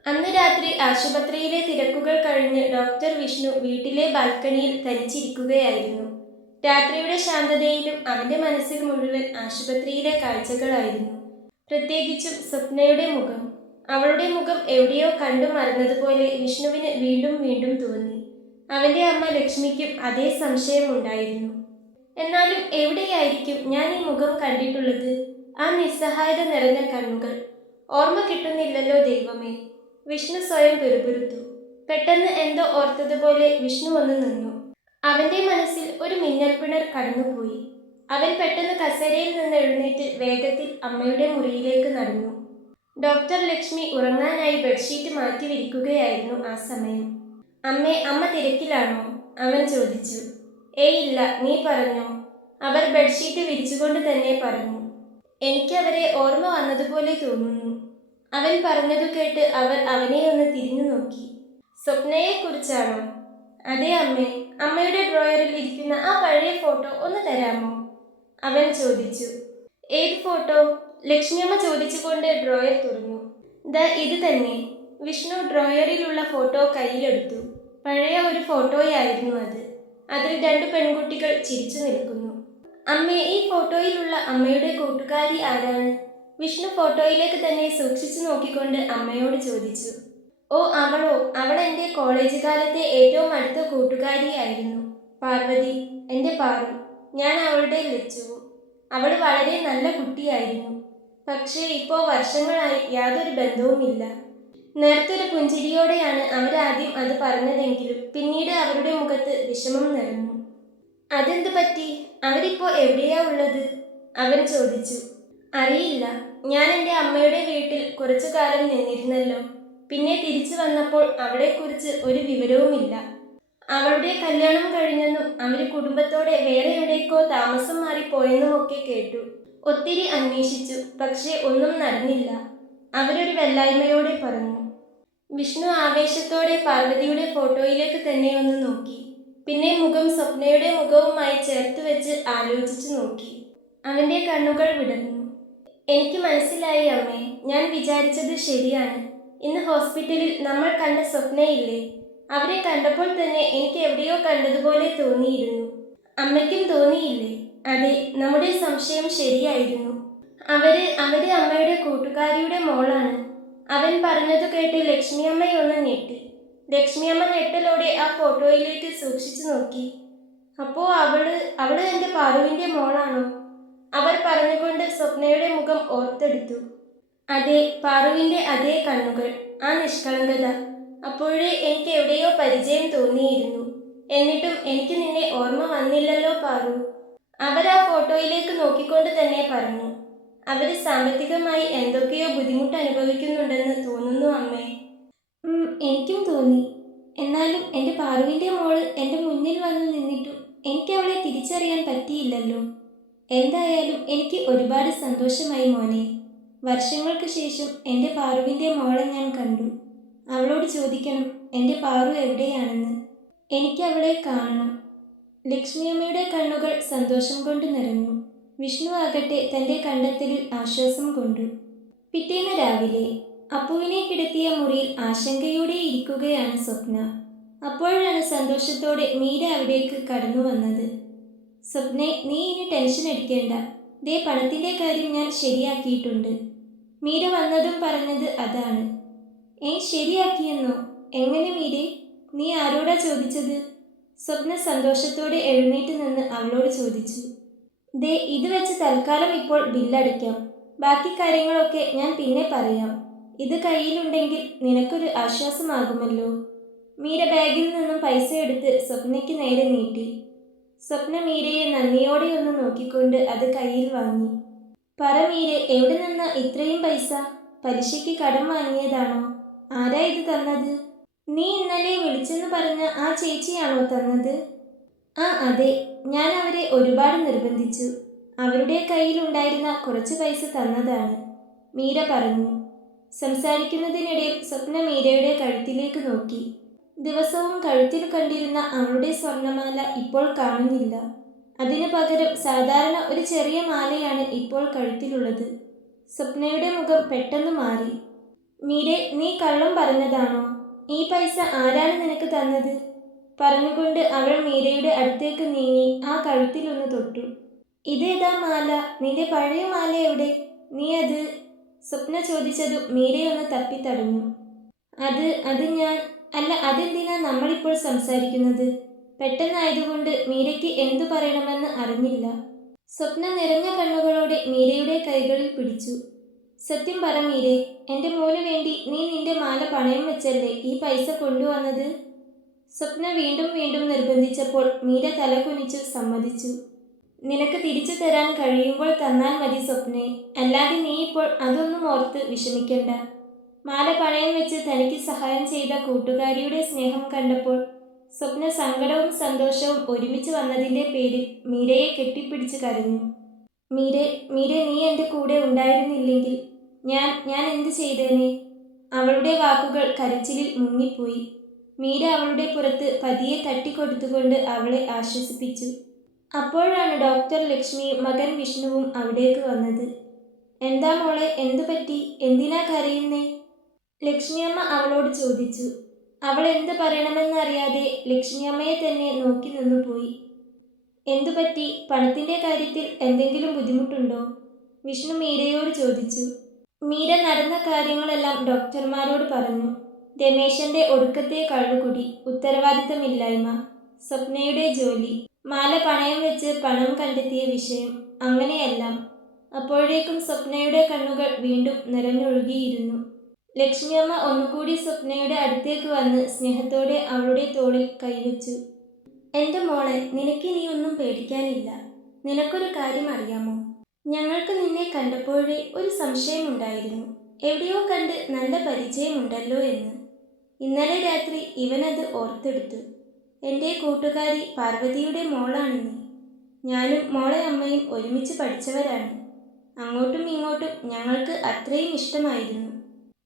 അന്ന് രാത്രി ആശുപത്രിയിലെ തിരക്കുകൾ കഴിഞ്ഞ് ഡോക്ടർ വിഷ്ണു വീട്ടിലെ ബാൽക്കണിയിൽ തനിച്ചിരിക്കുകയായിരുന്നു. രാത്രിയുടെ ശാന്തതയിലും അവന്റെ മനസ്സിൽ മുഴുവൻ ആശുപത്രിയിലെ കാഴ്ചകളായിരുന്നു. പ്രത്യേകിച്ചും സ്വപ്നയുടെ മുഖം. അവളുടെ മുഖം എവിടെയോ കണ്ടു മറന്നതുപോലെ വിഷ്ണുവിന് വീണ്ടും വീണ്ടും തോന്നി. അവന്റെ അമ്മ ലക്ഷ്മിക്കും അതേ സംശയമുണ്ടായിരുന്നു. എന്നാലും എവിടെയായിരിക്കും ഞാൻ ഈ മുഖം കണ്ടിട്ടുള്ളത്? ആ നിസ്സഹായത നിറഞ്ഞ കണ്ണുകൾ. ഓർമ്മ കിട്ടുന്നില്ലല്ലോ ദൈവമേ. വിഷ്ണു സ്വയം പിറുപിറുത്തു. പെട്ടെന്ന് എന്തോ ഓർത്തതുപോലെ വിഷ്ണു ഒന്ന് നിന്നു. അവന്റെ മനസ്സിൽ ഒരു മിന്നൽപ്പിണർ കടന്നുപോയി. അവൻ പെട്ടെന്ന് കസേരയിൽ നിന്ന് എഴുന്നേറ്റ് വേഗത്തിൽ അമ്മയുടെ മുറിയിലേക്ക് നടന്നു. ഡോക്ടർ ലക്ഷ്മി ഉറങ്ങാനായി ബെഡ്ഷീറ്റ് മാറ്റി വിരിക്കുകയായിരുന്നു ആ സമയം. അമ്മ തിരക്കിലാണോ? അവൻ ചോദിച്ചു. ഏയ് ഇല്ല, നീ പറഞ്ഞോ. അവർ ബെഡ്ഷീറ്റ് വിരിച്ചുകൊണ്ട് തന്നെ പറഞ്ഞു. എനിക്ക് അവരെ ഓർമ്മ വന്നതുപോലെ തോന്നുന്നു. അവൻ പറഞ്ഞതു കേട്ട് അവർ അവനെ ഒന്ന് തിരിഞ്ഞു നോക്കി. സ്വപ്നയെക്കുറിച്ചാണോ? അതെ അമ്മേ. അമ്മയുടെ ഡ്രോയറിൽ ഇരിക്കുന്ന ആ പഴയ ഫോട്ടോ ഒന്ന് തരാമോ? അവൻ ചോദിച്ചു. ഏത് ഫോട്ടോ? ലക്ഷ്മിയമ്മ ചോദിച്ചുകൊണ്ട് ഡ്രോയർ തുറന്നു. ദാ ഇത് തന്നെ. വിഷ്ണു ഡ്രോയറിലുള്ള ഫോട്ടോ കയ്യിലെടുത്തു. പഴയ ഒരു ഫോട്ടോയായിരുന്നു അത്. അതിൽ 2 പെൺകുട്ടികൾ ചിരിച്ചു നിൽക്കുന്നു. അമ്മേ, ഈ ഫോട്ടോയിലുള്ള അമ്മയുടെ കൂട്ടുകാരി ആരാണ്? വിഷ്ണു ഫോട്ടോയിലേക്ക് തന്നെ സൂക്ഷിച്ചു നോക്കിക്കൊണ്ട് അമ്മയോട് ചോദിച്ചു. ഓ, അവളോ? അവൾ എൻ്റെ കോളേജ് കാലത്തെ ഏറ്റവും അടുത്ത കൂട്ടുകാരിയായിരുന്നു. പാർവതി, എൻ്റെ പാറു. ഞാൻ അവളുടെ ലച്ചുവും. അവൾ വളരെ നല്ല കുട്ടിയായിരുന്നു. പക്ഷേ ഇപ്പോൾ വർഷങ്ങളായി യാതൊരു ബന്ധവുമില്ല. നേർത്തൊരു പുഞ്ചിരിയോടെയാണ് അവരാദ്യം അത് പറഞ്ഞതെങ്കിലും പിന്നീട് അവരുടെ മുഖത്ത് വിഷമം നിറഞ്ഞു. അതെന്തു പറ്റി? അവരിപ്പോ എവിടെയാ ഉള്ളത്? അവൻ ചോദിച്ചു. അറിയില്ല. ഞാൻ എൻ്റെ അമ്മയുടെ വീട്ടിൽ കുറച്ചു കാലം നിന്നിരുന്നല്ലോ. പിന്നെ തിരിച്ചു വന്നപ്പോൾ അവളെക്കുറിച്ച് ഒരു വിവരവുമില്ല. അവളുടെ കല്യാണം കഴിഞ്ഞെന്നും അവർ കുടുംബത്തോടെ വേറെ എവിടേക്കോ താമസം മാറിപ്പോയെന്നുമൊക്കെ കേട്ടു. ഒത്തിരി അന്വേഷിച്ചു, പക്ഷേ ഒന്നും നടന്നില്ല. അവരൊരു വെല്ലായ്മയോടെ പറഞ്ഞു. വിഷ്ണു ആവേശത്തോടെ പാർവതിയുടെ ഫോട്ടോയിലേക്ക് തന്നെ ഒന്ന് നോക്കി. പിന്നെ മുഖം സ്വപ്നയുടെ മുഖവുമായി ചേർത്ത് വെച്ച് ആലോചിച്ചു നോക്കി. അവന്റെ കണ്ണുകൾ വിടർന്നു. എനിക്ക് മനസ്സിലായി അമ്മേ. ഞാൻ വിചാരിച്ചത് ശരിയാണ്. ഇന്ന് ഹോസ്പിറ്റലിൽ നമ്മൾ കണ്ട സ്വപ്നയില്ലേ? അവരെ കണ്ടപ്പോൾ തന്നെ എനിക്ക് എവിടെയോ കണ്ടതുപോലെ തോന്നിയിരുന്നു. അമ്മയ്ക്കും തോന്നിയില്ലേ? അതെ, നമ്മുടെ സംശയം ശരിയായിരുന്നു. അവര് അമ്മയുടെ കൂട്ടുകാരിയുടെ മോളാണ്. അവൻ പറഞ്ഞതു കേട്ട് ലക്ഷ്മിയമ്മയൊന്ന് ഞെട്ടി. ലക്ഷ്മിയമ്മ ഞെട്ടലോടെ ആ ഫോട്ടോയിലേക്ക് സൂക്ഷിച്ചു നോക്കി. അപ്പോ അവള് എൻ്റെ പാറുവിൻ്റെ മോളാണോ? അവർ പറഞ്ഞുകൊണ്ട് സ്വപ്നയുടെ മുഖം ഓർത്തെടുത്തു. അതെ, പാറുവിൻ്റെ അതേ കണ്ണുകൾ, ആ നിഷ്കളങ്കത. അപ്പോഴേ എനിക്ക് എവിടെയോ പരിചയം തോന്നിയിരുന്നു. എന്നിട്ടും എനിക്ക് നിന്നെ ഓർമ്മ വന്നില്ലല്ലോ പാറു. അവർ ആ ഫോട്ടോയിലേക്ക് നോക്കിക്കൊണ്ട് തന്നെ പറഞ്ഞു. അവർ സാമ്പത്തികമായി എന്തൊക്കെയോ ബുദ്ധിമുട്ട് അനുഭവിക്കുന്നുണ്ടെന്ന് തോന്നുന്നു അമ്മേ. എനിക്കും തോന്നി. എന്നാലും എൻ്റെ പാറുവിൻ്റെ മോള് എൻ്റെ മുന്നിൽ വന്നു നിന്നിട്ടും എനിക്ക് അവളെ തിരിച്ചറിയാൻ പറ്റിയില്ലല്ലോ. എന്തായാലും എനിക്ക് ഒരുപാട് സന്തോഷമായി മോനെ. വർഷങ്ങൾക്ക് ശേഷം എൻ്റെ പാറുവിൻ്റെ മോളെ ഞാൻ കണ്ടു. അവളോട് ചോദിക്കണം എൻ്റെ പാറു എവിടെയാണെന്ന്. എനിക്ക് അവളെ കാണണം. ലക്ഷ്മിയമ്മയുടെ കണ്ണുകൾ സന്തോഷം കൊണ്ട് നിറഞ്ഞു. വിഷ്ണു ആകട്ടെ തൻ്റെ കണ്ടെത്തലിൽ ആശ്വാസം കൊണ്ടു. പിറ്റേന്ന് രാവിലെ അപ്പുവിനെ കിടത്തിയ മുറിയിൽ ആശങ്കയോടെ ഇരിക്കുകയാണ് സ്വപ്ന. അപ്പോഴാണ് സന്തോഷത്തോടെ മീര അവിടേക്ക് കടന്നു വന്നത്. സ്വപ്നെ, നീ ഇനി ടെൻഷൻ അടിക്കേണ്ട. ദേ പണത്തിൻ്റെ കാര്യം ഞാൻ ശരിയാക്കിയിട്ടുണ്ട്. മീര വന്നതും പറഞ്ഞത് അതാണ്. ശരിയാക്കിയെന്നോ? എങ്ങനെ മീരെ? നീ ആരോടാ ചോദിച്ചത്? സ്വപ്ന സന്തോഷത്തോടെ എഴുന്നേറ്റ് നിന്ന് അവളോട് ചോദിച്ചു. ദേ ഇത് വെച്ച് തൽക്കാലം ഇപ്പോൾ ബില്ലടയ്ക്കാം. ബാക്കി കാര്യങ്ങളൊക്കെ ഞാൻ പിന്നെ പറയാം. ഇത് കയ്യിലുണ്ടെങ്കിൽ നിനക്കൊരു ആശ്വാസമാകുമല്ലോ. മീര ബാഗിൽ നിന്നും പൈസ എടുത്ത് സ്വപ്നയ്ക്ക് നേരെ നീട്ടി. സ്വപ്ന മീരയെ നന്ദിയോടെ ഒന്ന് നോക്കിക്കൊണ്ട് അത് കയ്യിൽ വാങ്ങി. പറ മീരെ, എവിടെ നിന്നാ ഇത്രയും പൈസ? പലിശയ്ക്ക് കടം വാങ്ങിയതാണോ? ആരാ ഇത് തന്നത്? നീ ഇന്നലെ വിളിച്ചെന്ന് പറഞ്ഞ ആ ചേച്ചിയാണോ തന്നത്? ആ അതെ, ഞാൻ അവരെ ഒരുപാട് നിർബന്ധിച്ചു. അവരുടെ കയ്യിലുണ്ടായിരുന്ന കുറച്ച് പൈസ തന്നതാണ്, മീര പറഞ്ഞു. സംസാരിക്കുന്നതിനിടയിൽ സ്വപ്ന മീരയുടെ കഴുത്തിലേക്ക് നോക്കി. ദിവസവും കഴുത്തിൽ കണ്ടിരുന്ന അവളുടെ സ്വർണമാല ഇപ്പോൾ കാണുന്നില്ല. അതിനു പകരം സാധാരണ ഒരു ചെറിയ മാലയാണ് ഇപ്പോൾ കഴുത്തിലുള്ളത്. സ്വപ്നയുടെ മുഖം പെട്ടെന്ന് മാറി. മീരെ, നീ കള്ളം പറഞ്ഞതാണോ? ഈ പൈസ ആരാണ് നിനക്ക് തന്നത്? പറഞ്ഞുകൊണ്ട് അവൾ മീരയുടെ അടുത്തേക്ക് നീങ്ങി ആ കഴുത്തിലൊന്ന് തൊട്ടു. ഇതേതാ മാല? നിന്റെ പഴയ മാല എവിടെ? നീ അത്? സ്വപ്ന ചോദിച്ചതും മീരയൊന്ന് തപ്പിത്തടഞ്ഞു. അത് ഞാൻ. അല്ല, അതെന്തിനാ നമ്മളിപ്പോൾ സംസാരിക്കുന്നത്? പെട്ടെന്നായതുകൊണ്ട് മീരയ്ക്ക് എന്തു പറയണമെന്ന് അറിഞ്ഞില്ല. സ്വപ്ന നിറഞ്ഞ കണ്ണുകളോടെ മീരയുടെ കൈകളിൽ പിടിച്ചു. സത്യം പറ മീരെ, എൻ്റെ മോന് വേണ്ടി നീ നിന്റെ മാല പണയം വെച്ചല്ലേ ഈ പൈസ കൊണ്ടുവന്നത്? സ്വപ്ന വീണ്ടും വീണ്ടും നിർബന്ധിച്ചപ്പോൾ മീര തല കുനിച്ചു സമ്മതിച്ചു. നിനക്ക് തിരിച്ചു തരാൻ കഴിയുമ്പോൾ തന്നാൽ മതി സ്വപ്നെ. അല്ലാതെ നീ ഇപ്പോൾ അതൊന്നും ഓർത്ത് വിഷമിക്കണ്ട. മാല പണയം വെച്ച് തനിക്ക് സഹായം ചെയ്ത കൂട്ടുകാരിയുടെ സ്നേഹം കണ്ടപ്പോൾ സ്വപ്ന സങ്കടവും സന്തോഷവും ഒരുമിച്ച് വന്നതിൻ്റെ പേരിൽ മീരയെ കെട്ടിപ്പിടിച്ച് കരഞ്ഞു. മീരെ, നീ എൻ്റെ കൂടെ ഉണ്ടായിരുന്നില്ലെങ്കിൽ ഞാൻ എന്ത് ചെയ്തേനെ? അവളുടെ വാക്കുകൾ കരച്ചിലിൽ മുങ്ങിപ്പോയി. മീര അവളുടെ പുറത്ത് പതിയെ തട്ടിക്കൊടുത്തുകൊണ്ട് അവളെ ആശ്വസിപ്പിച്ചു. അപ്പോഴാണ് ഡോക്ടർ ലക്ഷ്മിയും മകൻ വിഷ്ണുവും അവിടേക്ക് വന്നത്. എന്താ മോളെ, എന്തു പറ്റി? എന്തിനാ കരയുന്നേ? ലക്ഷ്മിയമ്മ അവളോട് ചോദിച്ചു. അവൾ എന്ത് പറയണമെന്നറിയാതെ ലക്ഷ്മിയമ്മയെ തന്നെ നോക്കി നിന്നുപോയി. എന്തു പറ്റി? പണത്തിൻ്റെ കാര്യത്തിൽ എന്തെങ്കിലും ബുദ്ധിമുട്ടുണ്ടോ? വിഷ്ണു മീരയോട് ചോദിച്ചു. മീര നടന്ന കാര്യങ്ങളെല്ലാം ഡോക്ടർമാരോട് പറഞ്ഞു. രമേശന്റെ ഒടുക്കത്തെ കള്ളുകുടി, ഉത്തരവാദിത്തമില്ലായ്മ, സ്വപ്നയുടെ ജോലി, മാല പണയം വെച്ച് പണം കണ്ടെത്തിയ വിഷയം, അങ്ങനെയെല്ലാം. അപ്പോഴേക്കും സ്വപ്നയുടെ കണ്ണുകൾ വീണ്ടും നിറഞ്ഞൊഴുകിയിരുന്നു. ലക്ഷ്മിയമ്മ ഒന്നുകൂടി സ്വപ്നയുടെ അടുത്തേക്ക് വന്ന് സ്നേഹത്തോടെ അവളുടെ തോളിൽ കൈവച്ചു. എൻ്റെ മോളെ, നിനക്കിനി ഒന്നും പേടിക്കാനില്ല. നിനക്കൊരു കാര്യം അറിയാമോ? ഞങ്ങൾക്ക് നിന്നെ കണ്ടപ്പോഴേ ഒരു സംശയമുണ്ടായിരുന്നു. എവിടെയോ കണ്ട് നല്ല പരിചയമുണ്ടല്ലോ എന്ന്. ഇന്നലെ രാത്രി ഇവനത് ഓർത്തെടുത്തു. എൻ്റെ കൂട്ടുകാരി പാർവതിയുടെ മോളാണ് നീ. ഞാനും മോളെ അമ്മയും ഒരുമിച്ച് പഠിച്ചവരാണ്. അങ്ങോട്ടും ഇങ്ങോട്ടും ഞങ്ങൾക്ക് അത്രയും ഇഷ്ടമായിരുന്നു.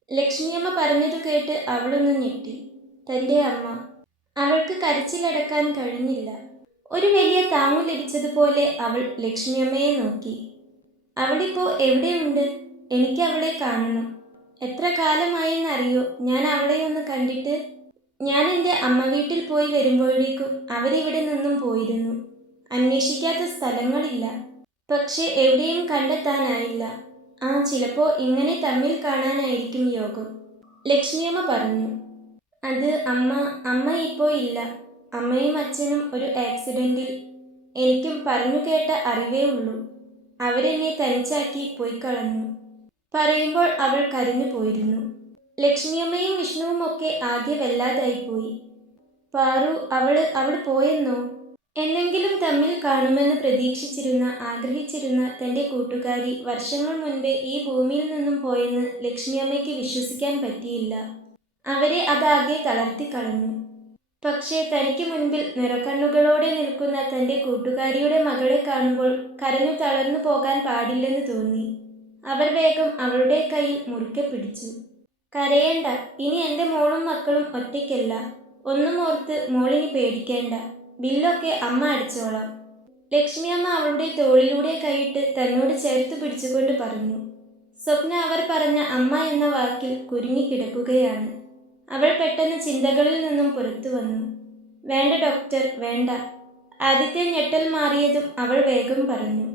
ലക്ഷ്മിയമ്മ പറഞ്ഞതു കേട്ട് അവളൊന്ന് ഞെട്ടി. തൻ്റെ അമ്മ. അവൾക്ക് കരച്ചിലടക്കാൻ കഴിഞ്ഞില്ല. ഒരു വലിയ താങ്ങു ലഭിച്ചതുപോലെ അവൾ ലക്ഷ്മിയമ്മയെ നോക്കി. അവളിപ്പോൾ എവിടെയുണ്ട്? എനിക്ക് അവളെ കാണണം. എത്ര കാലമായെന്നറിയോ ഞാൻ അവളെ ഒന്ന് കണ്ടിട്ട്? ഞാൻ എൻ്റെ അമ്മ വീട്ടിൽ പോയി വരുമ്പോഴേക്കും അവരിവിടെ നിന്നും പോയിരുന്നു. അന്വേഷിക്കാത്ത സ്ഥലങ്ങളില്ല. പക്ഷെ എവിടെയും കണ്ടെത്താനായില്ല. ചിലപ്പോൾ ഇങ്ങനെ തമ്മിൽ കാണാനായിരിക്കും യോഗം, ലക്ഷ്മിയമ്മ പറഞ്ഞു. അത് അമ്മ ഇപ്പോൾ ഇല്ല. അമ്മയും അച്ഛനും ഒരു ആക്സിഡൻറ്റിൽ. എനിക്കും പറഞ്ഞു കേട്ട അറിവേ ഉള്ളൂ. അവരെന്നെ തനിച്ചാക്കി പോയി കളഞ്ഞു. പറയുമ്പോൾ അവൾ കരഞ്ഞു പോയിരുന്നു. ലക്ഷ്മിയമ്മയും വിഷ്ണുവും ഒക്കെ ആകെ വല്ലാതായിപ്പോയി. പാറു, അവൾ പോയെന്നോ? എന്നെങ്കിലും തമ്മിൽ കാണുമെന്ന് പ്രതീക്ഷിച്ചിരുന്ന, ആഗ്രഹിച്ചിരുന്ന തൻ്റെ കൂട്ടുകാരി വർഷങ്ങൾ മുൻപേ ഈ ഭൂമിയിൽ നിന്നും പോയെന്ന് ലക്ഷ്മിയമ്മയ്ക്ക് വിശ്വസിക്കാൻ പറ്റിയില്ല. അവരെ അതാകെ തളർത്തിക്കളഞ്ഞു. പക്ഷേ തനിക്ക് മുൻപിൽ നിറക്കണ്ണുകളോടെ നിൽക്കുന്ന തൻ്റെ കൂട്ടുകാരിയുടെ മകളെ കാണുമ്പോൾ കരഞ്ഞു തളർന്നു പോകാൻ പാടില്ലെന്ന് തോന്നി. അവർ വേഗം അവളുടെ കൈ മുറുക്കെ പിടിച്ചു. കരയേണ്ട, ഇനി എൻ്റെ മോളും മക്കളും ഒറ്റയ്ക്കല്ല. ഒന്നും ഓർത്ത് മോളിനി പേടിക്കേണ്ട. ബില്ലൊക്കെ അമ്മ അടിച്ചോളാം. ലക്ഷ്മിയമ്മ അവളുടെ തോളിലൂടെ കൈയിട്ട് തന്നോട് ചേർത്ത് പിടിച്ചുകൊണ്ട് പറഞ്ഞു. സ്വപ്ന അവർ പറഞ്ഞ അമ്മ എന്ന വാക്കിൽ കുരുങ്ങിക്കിടക്കുകയാണ്. അവൾ പെട്ടെന്ന് ചിന്തകളിൽ നിന്നും പുറത്തു വന്നു. വേണ്ട ഡോക്ടർ, വേണ്ട. ആദ്യത്തെ ഞെട്ടൽ മാറിയതും അവൾ വേഗം പറഞ്ഞു.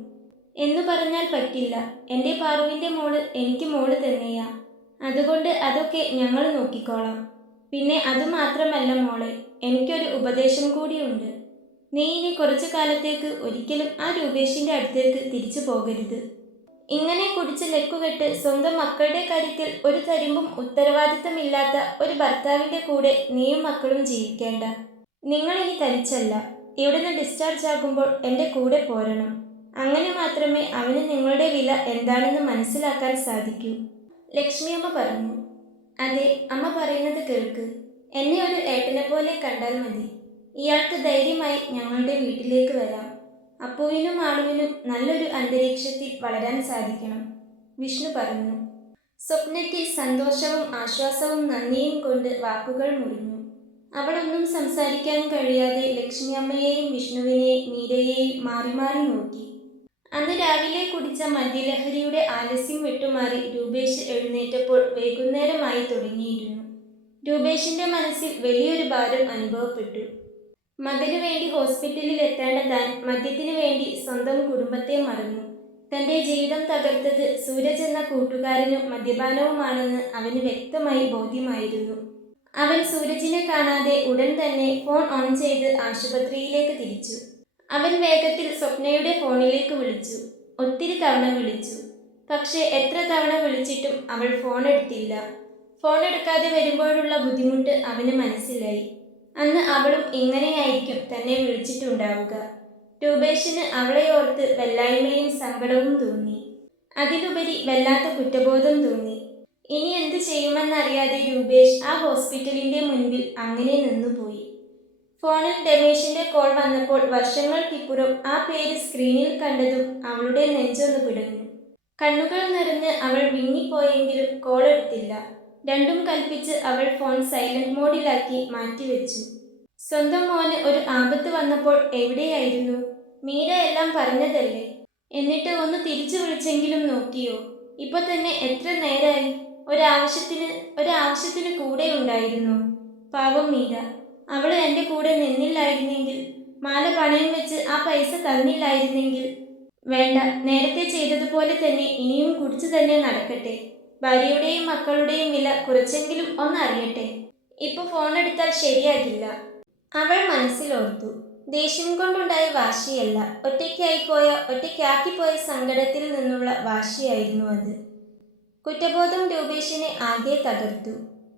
എന്നു പറഞ്ഞാൽ പറ്റില്ല. എൻ്റെ പാറുവിൻ്റെ മോള് എനിക്ക് മോള് തന്നെയാ. അതുകൊണ്ട് അതൊക്കെ ഞങ്ങൾ നോക്കിക്കോളാം. പിന്നെ അതുമാത്രമല്ല മോളെ, എനിക്കൊരു ഉപദേശം കൂടിയുണ്ട്. നീ ഇനി കുറച്ചു കാലത്തേക്ക് ഒരിക്കലും ആ രൂപേഷിൻ്റെ അടുത്തേക്ക് തിരിച്ചു പോകരുത്. ഇങ്ങനെ കുടിച്ച് ലക്കുകെട്ട് സ്വന്തം മക്കളുടെ കാര്യത്തിൽ ഒരു തരിമ്പും ഉത്തരവാദിത്തമില്ലാത്ത ഒരു ഭർത്താവിൻ്റെ കൂടെ നീയും മക്കളും ജീവിക്കേണ്ട. നിങ്ങളിനി തനിച്ചല്ല. ഇവിടുന്ന് ഡിസ്ചാർജ് ആകുമ്പോൾ എൻ്റെ കൂടെ പോരണം. അങ്ങനെ മാത്രമേ അവന് നിങ്ങളുടെ വില എന്താണെന്ന് മനസ്സിലാക്കാൻ സാധിക്കൂ. ലക്ഷ്മിയമ്മ പറഞ്ഞു. അതെ, അമ്മ പറയുന്നത് കേൾക്ക്. എന്നെ ഒരു ഏട്ടനെ പോലെ കണ്ടാൽ മതി. ഇയാൾക്ക് ധൈര്യമായി ഞങ്ങളുടെ വീട്ടിലേക്ക് വരാം. അപ്പുവിനും ആളുവിനും നല്ലൊരു അന്തരീക്ഷത്തിൽ വളരാൻ സാധിക്കണം, വിഷ്ണു പറഞ്ഞു. സ്വപ്നയ്ക്ക് സന്തോഷവും ആശ്വാസവും നന്ദിയും കൊണ്ട് വാക്കുകൾ മുറിഞ്ഞു. അവളൊന്നും സംസാരിക്കാൻ കഴിയാതെ ലക്ഷ്മിയമ്മയെയും വിഷ്ണുവിനെയും മീരയെയും മാറി മാറി നോക്കി. അന്ന് രാവിലെ കുടിച്ച മദ്യലഹരിയുടെ ആലസ്യം വിട്ടുമാറി രൂപേഷ് എഴുന്നേറ്റപ്പോൾ വൈകുന്നേരമായി തുടങ്ങിയിരുന്നു. രൂപേഷിന്റെ മനസ്സിൽ വലിയൊരു ഭാരം അനുഭവപ്പെട്ടു. മകനു വേണ്ടി ഹോസ്പിറ്റലിൽ എത്തേണ്ട താൻ മദ്യത്തിനു വേണ്ടി സ്വന്തം കുടുംബത്തെ മറന്നു. തൻ്റെ ജീവിതം തകർത്തത് സൂരജ് എന്ന കൂട്ടുകാരനും മദ്യപാനവുമാണെന്ന് അവന് വ്യക്തമായി ബോധ്യമായിരുന്നു. അവൻ സൂരജിനെ കാണാതെ ഉടൻ തന്നെ ഫോൺ ഓൺ ചെയ്ത് ആശുപത്രിയിലേക്ക് തിരിച്ചു. അവൻ വേഗത്തിൽ സ്വപ്നയുടെ ഫോണിലേക്ക് വിളിച്ചു. ഒത്തിരി തവണ വിളിച്ചു. പക്ഷേ എത്ര തവണ വിളിച്ചിട്ടും അവൾ ഫോൺ എടുത്തില്ല. ഫോൺ എടുക്കാതെ വരുമ്പോഴുള്ള ബുദ്ധിമുട്ട് അവന് മനസ്സിലായി. അന്ന് അവളും ഇങ്ങനെയായിരിക്കും തന്നെ വിളിച്ചിട്ടുണ്ടാവുക. രൂപേഷിന് അവളെ ഓർത്ത് വല്ലായ്മയും സങ്കടവും തോന്നി. അതിലുപരി വല്ലാത്ത കുറ്റബോധം തോന്നി. ഇനി എന്ത് ചെയ്യുമെന്നറിയാതെ രൂപേഷ് ആ ഹോസ്പിറ്റലിന്റെ മുൻപിൽ അങ്ങനെ നിന്നുപോയി. ഫോണിൽ രമേശിന്റെ കോൾ വന്നപ്പോൾ വർഷങ്ങൾക്കിപ്പുറം ആ പേര് സ്ക്രീനിൽ കണ്ടതും അവളുടെ നെഞ്ചൊന്ന് പിടഞ്ഞു. കണ്ണുകൾ നിറഞ്ഞ് അവൾ വിങ്ങിപ്പോയെങ്കിലും കോൾ എടുത്തില്ല. രണ്ടും കൽപ്പിച്ച് അവൾ ഫോൺ സൈലന്റ് മോഡിലാക്കി മാറ്റിവെച്ചു. സ്വന്തം മോന് ഒരു ആപത്ത് വന്നപ്പോൾ എവിടെയായിരുന്നു? മീര എല്ലാം പറഞ്ഞതല്ലേ. എന്നിട്ട് ഒന്ന് തിരിച്ചു വിളിച്ചെങ്കിലും നോക്കിയോ? ഇപ്പൊ തന്നെ എത്ര നേരായി? ഒരാവശ്യത്തിന് കൂടെ ഉണ്ടായിരുന്നു. പാവം മീര. അവൾ എൻ്റെ കൂടെ നിന്നില്ലായിരുന്നെങ്കിൽ, മാല പണയം വെച്ച് ആ പൈസ തന്നില്ലായിരുന്നെങ്കിൽ. വേണ്ട, നേരത്തെ ചെയ്തതുപോലെ തന്നെ ഇനിയും കുടിച്ചു തന്നെ നടക്കട്ടെ. ഭാര്യയുടെയും മക്കളുടെയും വില കുറച്ചെങ്കിലും ഒന്നറിയട്ടെ. ഇപ്പൊ ഫോൺ എടുത്താൽ ശരിയാകില്ല, അവൾ മനസ്സിലോർത്തു. ദേഷ്യം കൊണ്ടുണ്ടായ വാശിയല്ല, ഒറ്റയ്ക്കാക്കിപ്പോയ സങ്കടത്തിൽ നിന്നുള്ള വാശിയായിരുന്നു അത്. കുറ്റബോധം രൂപേഷിനെ ആകെ തകർത്തു.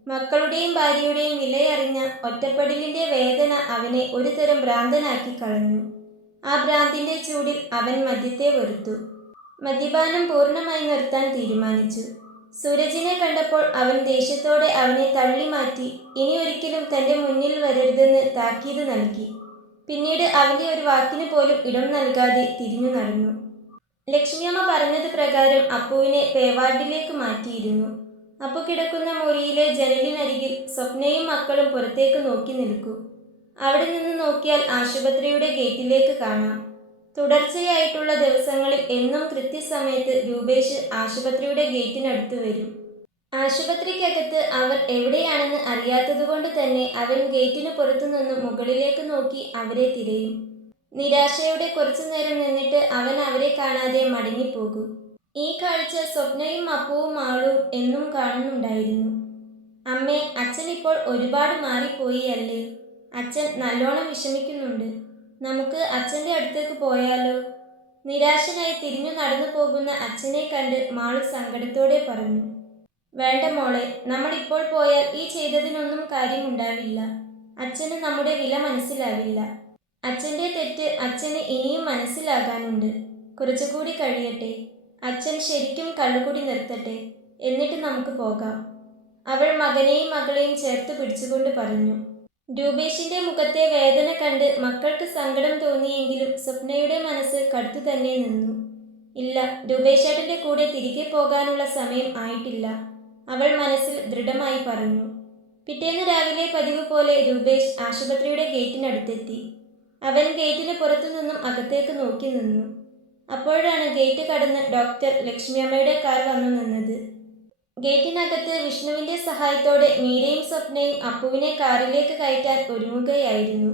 മക്കളുടെയും ഭാര്യയുടെയും വിലയറിഞ്ഞ ഒറ്റപ്പെടലിന്റെ വേദന അവനെ ഒരു തരം ഭ്രാന്തനാക്കി കളഞ്ഞു. ആ ഭ്രാന്തിന്റെ ചൂടിൽ അവൻ മദ്യത്തെ വെറുത്തു. മദ്യപാനം പൂർണ്ണമായി നിർത്താൻ തീരുമാനിച്ചു. സൂരജിനെ കണ്ടപ്പോൾ അവൻ ദേഷ്യത്തോടെ അവനെ തള്ളി മാറ്റി ഇനി ഒരിക്കലും തൻ്റെ മുന്നിൽ വരരുതെന്ന് താക്കീത് നൽകി. പിന്നീട് അവൻ്റെ ഒരു വാക്കിന് പോലും ഇടം നൽകാതെ തിരിഞ്ഞു നടന്നു. ലക്ഷ്മിയമ്മ പറഞ്ഞത് പ്രകാരം അപ്പുവിനെ പേവാർഡിലേക്ക് മാറ്റിയിരുന്നു. അപ്പു കിടക്കുന്ന മുറിയിലെ ജനലിനരികിൽ സ്വപ്നയും മക്കളും പുറത്തേക്ക് നോക്കി നിൽക്കൂ. അവിടെ നിന്ന് നോക്കിയാൽ ആശുപത്രിയുടെ ഗേറ്റിലേക്ക് കാണാം. തുടർച്ചയായിട്ടുള്ള ദിവസങ്ങളിൽ എന്നും കൃത്യസമയത്ത് രൂപേഷ് ആശുപത്രിയുടെ ഗേറ്റിനടുത്ത് വരും. ആശുപത്രിക്കകത്ത് അവർ എവിടെയാണെന്ന് അറിയാത്തതുകൊണ്ട് തന്നെ അവൻ ഗേറ്റിന് പുറത്തു നിന്നും മുകളിലേക്ക് നോക്കി അവരെ തിരയും. നിരാശയോടെ കുറച്ചു നേരം നിന്നിട്ട് അവൻ അവരെ കാണാതെ മടങ്ങിപ്പോകും. ഈ കാഴ്ച സ്വപ്നയും അപ്പുവും ആളും എന്നും കാണുന്നുണ്ടായിരുന്നു. അമ്മേ, അച്ഛൻ ഇപ്പോൾ ഒരുപാട് മാറിപ്പോയി അല്ലേ? അച്ഛൻ നല്ലോണം വിഷമിക്കുന്നുണ്ട്. നമുക്ക് അച്ഛൻ്റെ അടുത്തേക്ക് പോയാലോ? നിരാശനായി തിരിഞ്ഞു നടന്നു പോകുന്ന അച്ഛനെ കണ്ട് മാളു സങ്കടത്തോടെ പറഞ്ഞു. വേണ്ട മോളെ, നമ്മൾ ഇപ്പോൾ പോയാൽ ഈ ചെയ്തതിനൊന്നും കാര്യമുണ്ടാവില്ല. അച്ഛന് നമ്മുടെ വില മനസ്സിലാവില്ല. അച്ഛൻ്റെ തെറ്റ് അച്ഛന് ഇനിയും മനസ്സിലാകാനുണ്ട്. കുറച്ചുകൂടി കഴിയട്ടെ. അച്ഛൻ ശരിക്കും കള്ളുകുടി നിർത്തട്ടെ, എന്നിട്ട് നമുക്ക് പോകാം, അവൾ മകനെയും മകളെയും ചേർത്ത് പിടിച്ചുകൊണ്ട് പറഞ്ഞു. രൂപേഷിന്റെ മുഖത്തെ വേദന കണ്ട് മക്കൾക്ക് സങ്കടം തോന്നിയെങ്കിലും സ്വപ്നയുടെ മനസ്സ് കടുത്തു തന്നെ നിന്നു. ഇല്ല, രൂപേഷേട്ടന്റെ കൂടെ തിരികെ പോകാനുള്ള സമയം ആയിട്ടില്ല, അവൾ മനസ്സിൽ ദൃഢമായി പറഞ്ഞു. പിറ്റേന്ന് രാവിലെ പതിവ് പോലെ രൂപേഷ് ആശുപത്രിയുടെ ഗേറ്റിനടുത്തെത്തി. അവൻ ഗേറ്റിന് പുറത്തുനിന്നും അകത്തേക്ക് നോക്കി നിന്നു. അപ്പോഴാണ് ഗേറ്റ് കടന്ന് ഡോക്ടർ ലക്ഷ്മിയമ്മയുടെ കാർ വന്നു നിന്നത്. ഗേറ്റിനകത്ത് വിഷ്ണുവിന്റെ സഹായത്തോടെ മീരയും സ്വപ്നയും അപ്പുവിനെ കാറിലേക്ക് കയറ്റാൻ ഒരുങ്ങുകയായിരുന്നു.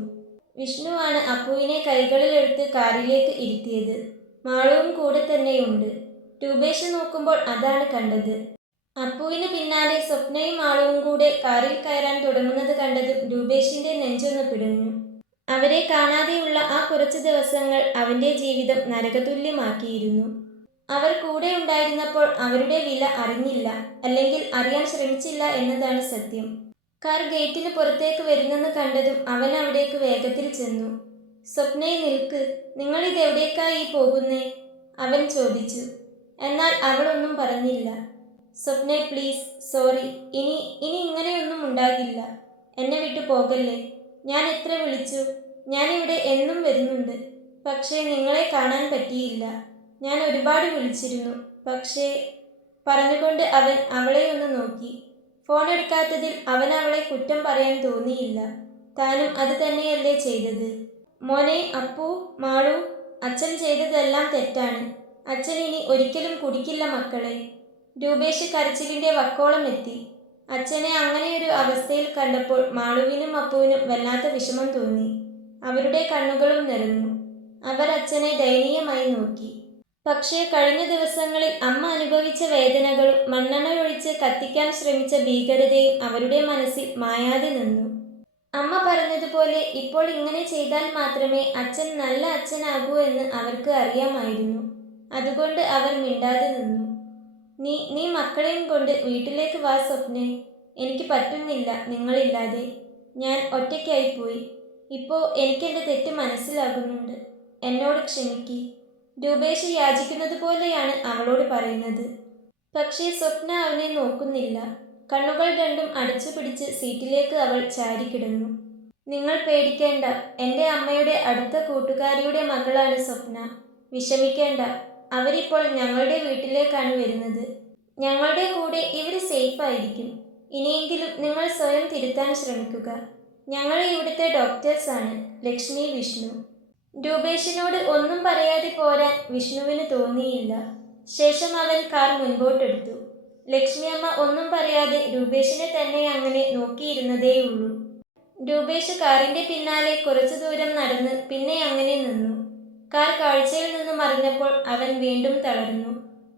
വിഷ്ണുവാണ് അപ്പുവിനെ കൈകളിലെടുത്ത് കാറിലേക്ക് ഇരുത്തിയത്. മാളുവും കൂടെ തന്നെയുണ്ട്. രൂപേഷ് നോക്കുമ്പോൾ അതാണ് കണ്ടത്. അപ്പുവിന് പിന്നാലെ സ്വപ്നയും മാളുവും കൂടെ കാറിൽ കയറാൻ തുടങ്ങുന്നത് കണ്ടതും രൂപേഷിന്റെ നെഞ്ചൊന്ന് പിടഞ്ഞു. അവരെ കാണാതെയുള്ള ആ കുറച്ചു ദിവസങ്ങൾ അവന്റെ ജീവിതം നരകതുല്യമാക്കിയിരുന്നു. അവർ കൂടെ ഉണ്ടായിരുന്നപ്പോൾ അവരുടെ വില അറിഞ്ഞില്ല, അല്ലെങ്കിൽ അറിയാൻ ശ്രമിച്ചില്ല എന്നതാണ് സത്യം. കാർ ഗേറ്റിന് പുറത്തേക്ക് വരുന്നെന്ന് കണ്ടതും അവൻ അവിടേക്ക് വേഗത്തിൽ ചെന്നു. സ്വപ്നയെ നിൽക്ക്, നിങ്ങളിതെവിടേക്കായി പോകുന്നേ? അവൻ ചോദിച്ചു. എന്നാൽ അവളൊന്നും പറഞ്ഞില്ല. സ്വപ്നെ പ്ലീസ്, സോറി, ഇനി ഇനി ഇങ്ങനെയൊന്നും ഉണ്ടാകില്ല. എന്നെ വിട്ടു പോകല്ലേ. ഞാൻ എത്ര വിളിച്ചു. ഞാനിവിടെ എന്നും വരുന്നുണ്ട്. പക്ഷേ നിങ്ങളെ കാണാൻ പറ്റിയില്ല. ഞാൻ ഒരുപാട് വിളിച്ചിരുന്നു, പക്ഷേ പറഞ്ഞുകൊണ്ട് അവൻ അവളെ ഒന്ന് നോക്കി. ഫോൺ എടുക്കാത്തതിൽ അവൻ അവളെ കുറ്റം പറയാൻ തോന്നിയില്ല. താനും അത് തന്നെയല്ലേ ചെയ്തത്. മോനെ അപ്പു, മാളു, അച്ഛൻ ചെയ്തതെല്ലാം തെറ്റാണ്. അച്ഛൻ ഇനി ഒരിക്കലും കുടിക്കില്ല മക്കളെ. രൂപേഷ് കരച്ചിലിന്റെ വക്കോളം എത്തി. അച്ഛനെ അങ്ങനെയൊരു അവസ്ഥയിൽ കണ്ടപ്പോൾ മാളുവിനും അപ്പുവിനും വല്ലാത്ത വിഷമം തോന്നി. അവരുടെ കണ്ണുകളും നിറഞ്ഞു. അവർ അച്ഛനെ ദയനീയമായി നോക്കി. പക്ഷേ കഴിഞ്ഞ ദിവസങ്ങളിൽ അമ്മ അനുഭവിച്ച വേദനകളും മണ്ണെണ്ണ ഒഴിച്ച് കത്തിക്കാൻ ശ്രമിച്ച ഭീകരതയും അവരുടെ മനസ്സിൽ മായാതെ നിന്നു. അമ്മ പറഞ്ഞതുപോലെ ഇപ്പോൾ ഇങ്ങനെ ചെയ്താൽ മാത്രമേ അച്ഛൻ നല്ല അച്ഛനാകൂ എന്ന് അവർക്ക് അറിയാമായിരുന്നു. അതുകൊണ്ട് അവർ മിണ്ടാതെ നിന്നു. നീ മക്കളെയും കൊണ്ട് വീട്ടിലേക്ക് വാ സ്വപ്നെ. എനിക്ക് പറ്റുന്നില്ല നിങ്ങളില്ലാതെ. ഞാൻ ഒറ്റയ്ക്കായിപ്പോയി. ഇപ്പോൾ എനിക്കെൻ്റെ തെറ്റ് മനസ്സിലാകുന്നുണ്ട്. എന്നോട് ക്ഷമിക്ക്. രൂപേഷ് യാചിക്കുന്നത് പോലെയാണ് അവളോട് പറയുന്നത്. പക്ഷേ സ്വപ്ന അവനെ നോക്കുന്നില്ല. കണ്ണുകൾ രണ്ടും അടച്ചു പിടിച്ച് സീറ്റിലേക്ക് അവൾ ചാരിക്കിടന്നു. നിങ്ങൾ പേടിക്കേണ്ട. എൻ്റെ അമ്മയുടെ അടുത്ത കൂട്ടുകാരിയുടെ മകളാണ് സ്വപ്ന. വിഷമിക്കേണ്ട. അവരിപ്പോൾ ഞങ്ങളുടെ വീട്ടിലേക്കാണ് വരുന്നത്. ഞങ്ങളുടെ കൂടെ ഇവർ സേഫായിരിക്കും. ഇനിയെങ്കിലും നിങ്ങൾ സ്വയം തിരുത്താൻ ശ്രമിക്കുക. ഞങ്ങൾ ഇവിടുത്തെ ഡോക്ടേഴ്സാണ്. ലക്ഷ്മി, വിഷ്ണു. രൂപേഷിനോട് ഒന്നും പറയാതെ പോരാൻ വിഷ്ണുവിന് തോന്നിയില്ല. ശേഷം അവൻ കാർ മുൻപോട്ടെടുത്തു. ലക്ഷ്മിയമ്മ ഒന്നും പറയാതെ രൂപേഷിനെ തന്നെ അങ്ങനെ നോക്കിയിരുന്നതേയുള്ളൂ. രൂപേഷ് കാറിന്റെ പിന്നാലെ കുറച്ചു ദൂരം നടന്ന് പിന്നെ അങ്ങനെ നിന്നു. കാർ കാഴ്ചയിൽ നിന്ന് മറിഞ്ഞപ്പോൾ അവൻ വീണ്ടും തളർന്നു.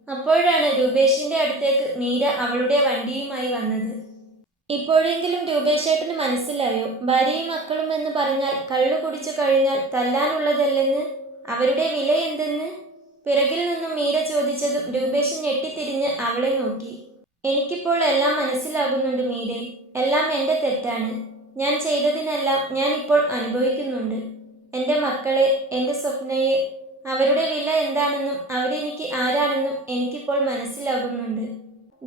അപ്പോഴാണ് രൂപേഷിന്റെ അടുത്തേക്ക് മീര അവളുടെ വണ്ടിയുമായി വന്നത്. ഇപ്പോഴെങ്കിലും രൂപേഷേട്ടന് മനസ്സിലായോ, ഭാര്യയും മക്കളും എന്ന് പറഞ്ഞാൽ കള്ളു കുടിച്ചു കഴിഞ്ഞാൽ തല്ലാനുള്ളതല്ലെന്ന്, അവരുടെ വില എന്തെന്ന്? പിറകിൽ നിന്നും മീര ചോദിച്ചതും രൂപേഷ് ഞെട്ടിത്തിരിഞ്ഞ് അവളെ നോക്കി. എനിക്കിപ്പോൾ എല്ലാം മനസ്സിലാകുന്നുണ്ട് മീരെ. എല്ലാം എൻ്റെ തെറ്റാണ്. ഞാൻ ചെയ്തതിനെല്ലാം ഞാൻ ഇപ്പോൾ അനുഭവിക്കുന്നുണ്ട്. എൻ്റെ മക്കളെ, എൻ്റെ സ്വപ്നയെ, അവരുടെ വില എന്താണെന്നും അവരെനിക്ക് ആരാണെന്നും എനിക്കിപ്പോൾ മനസ്സിലാകുന്നുണ്ട്.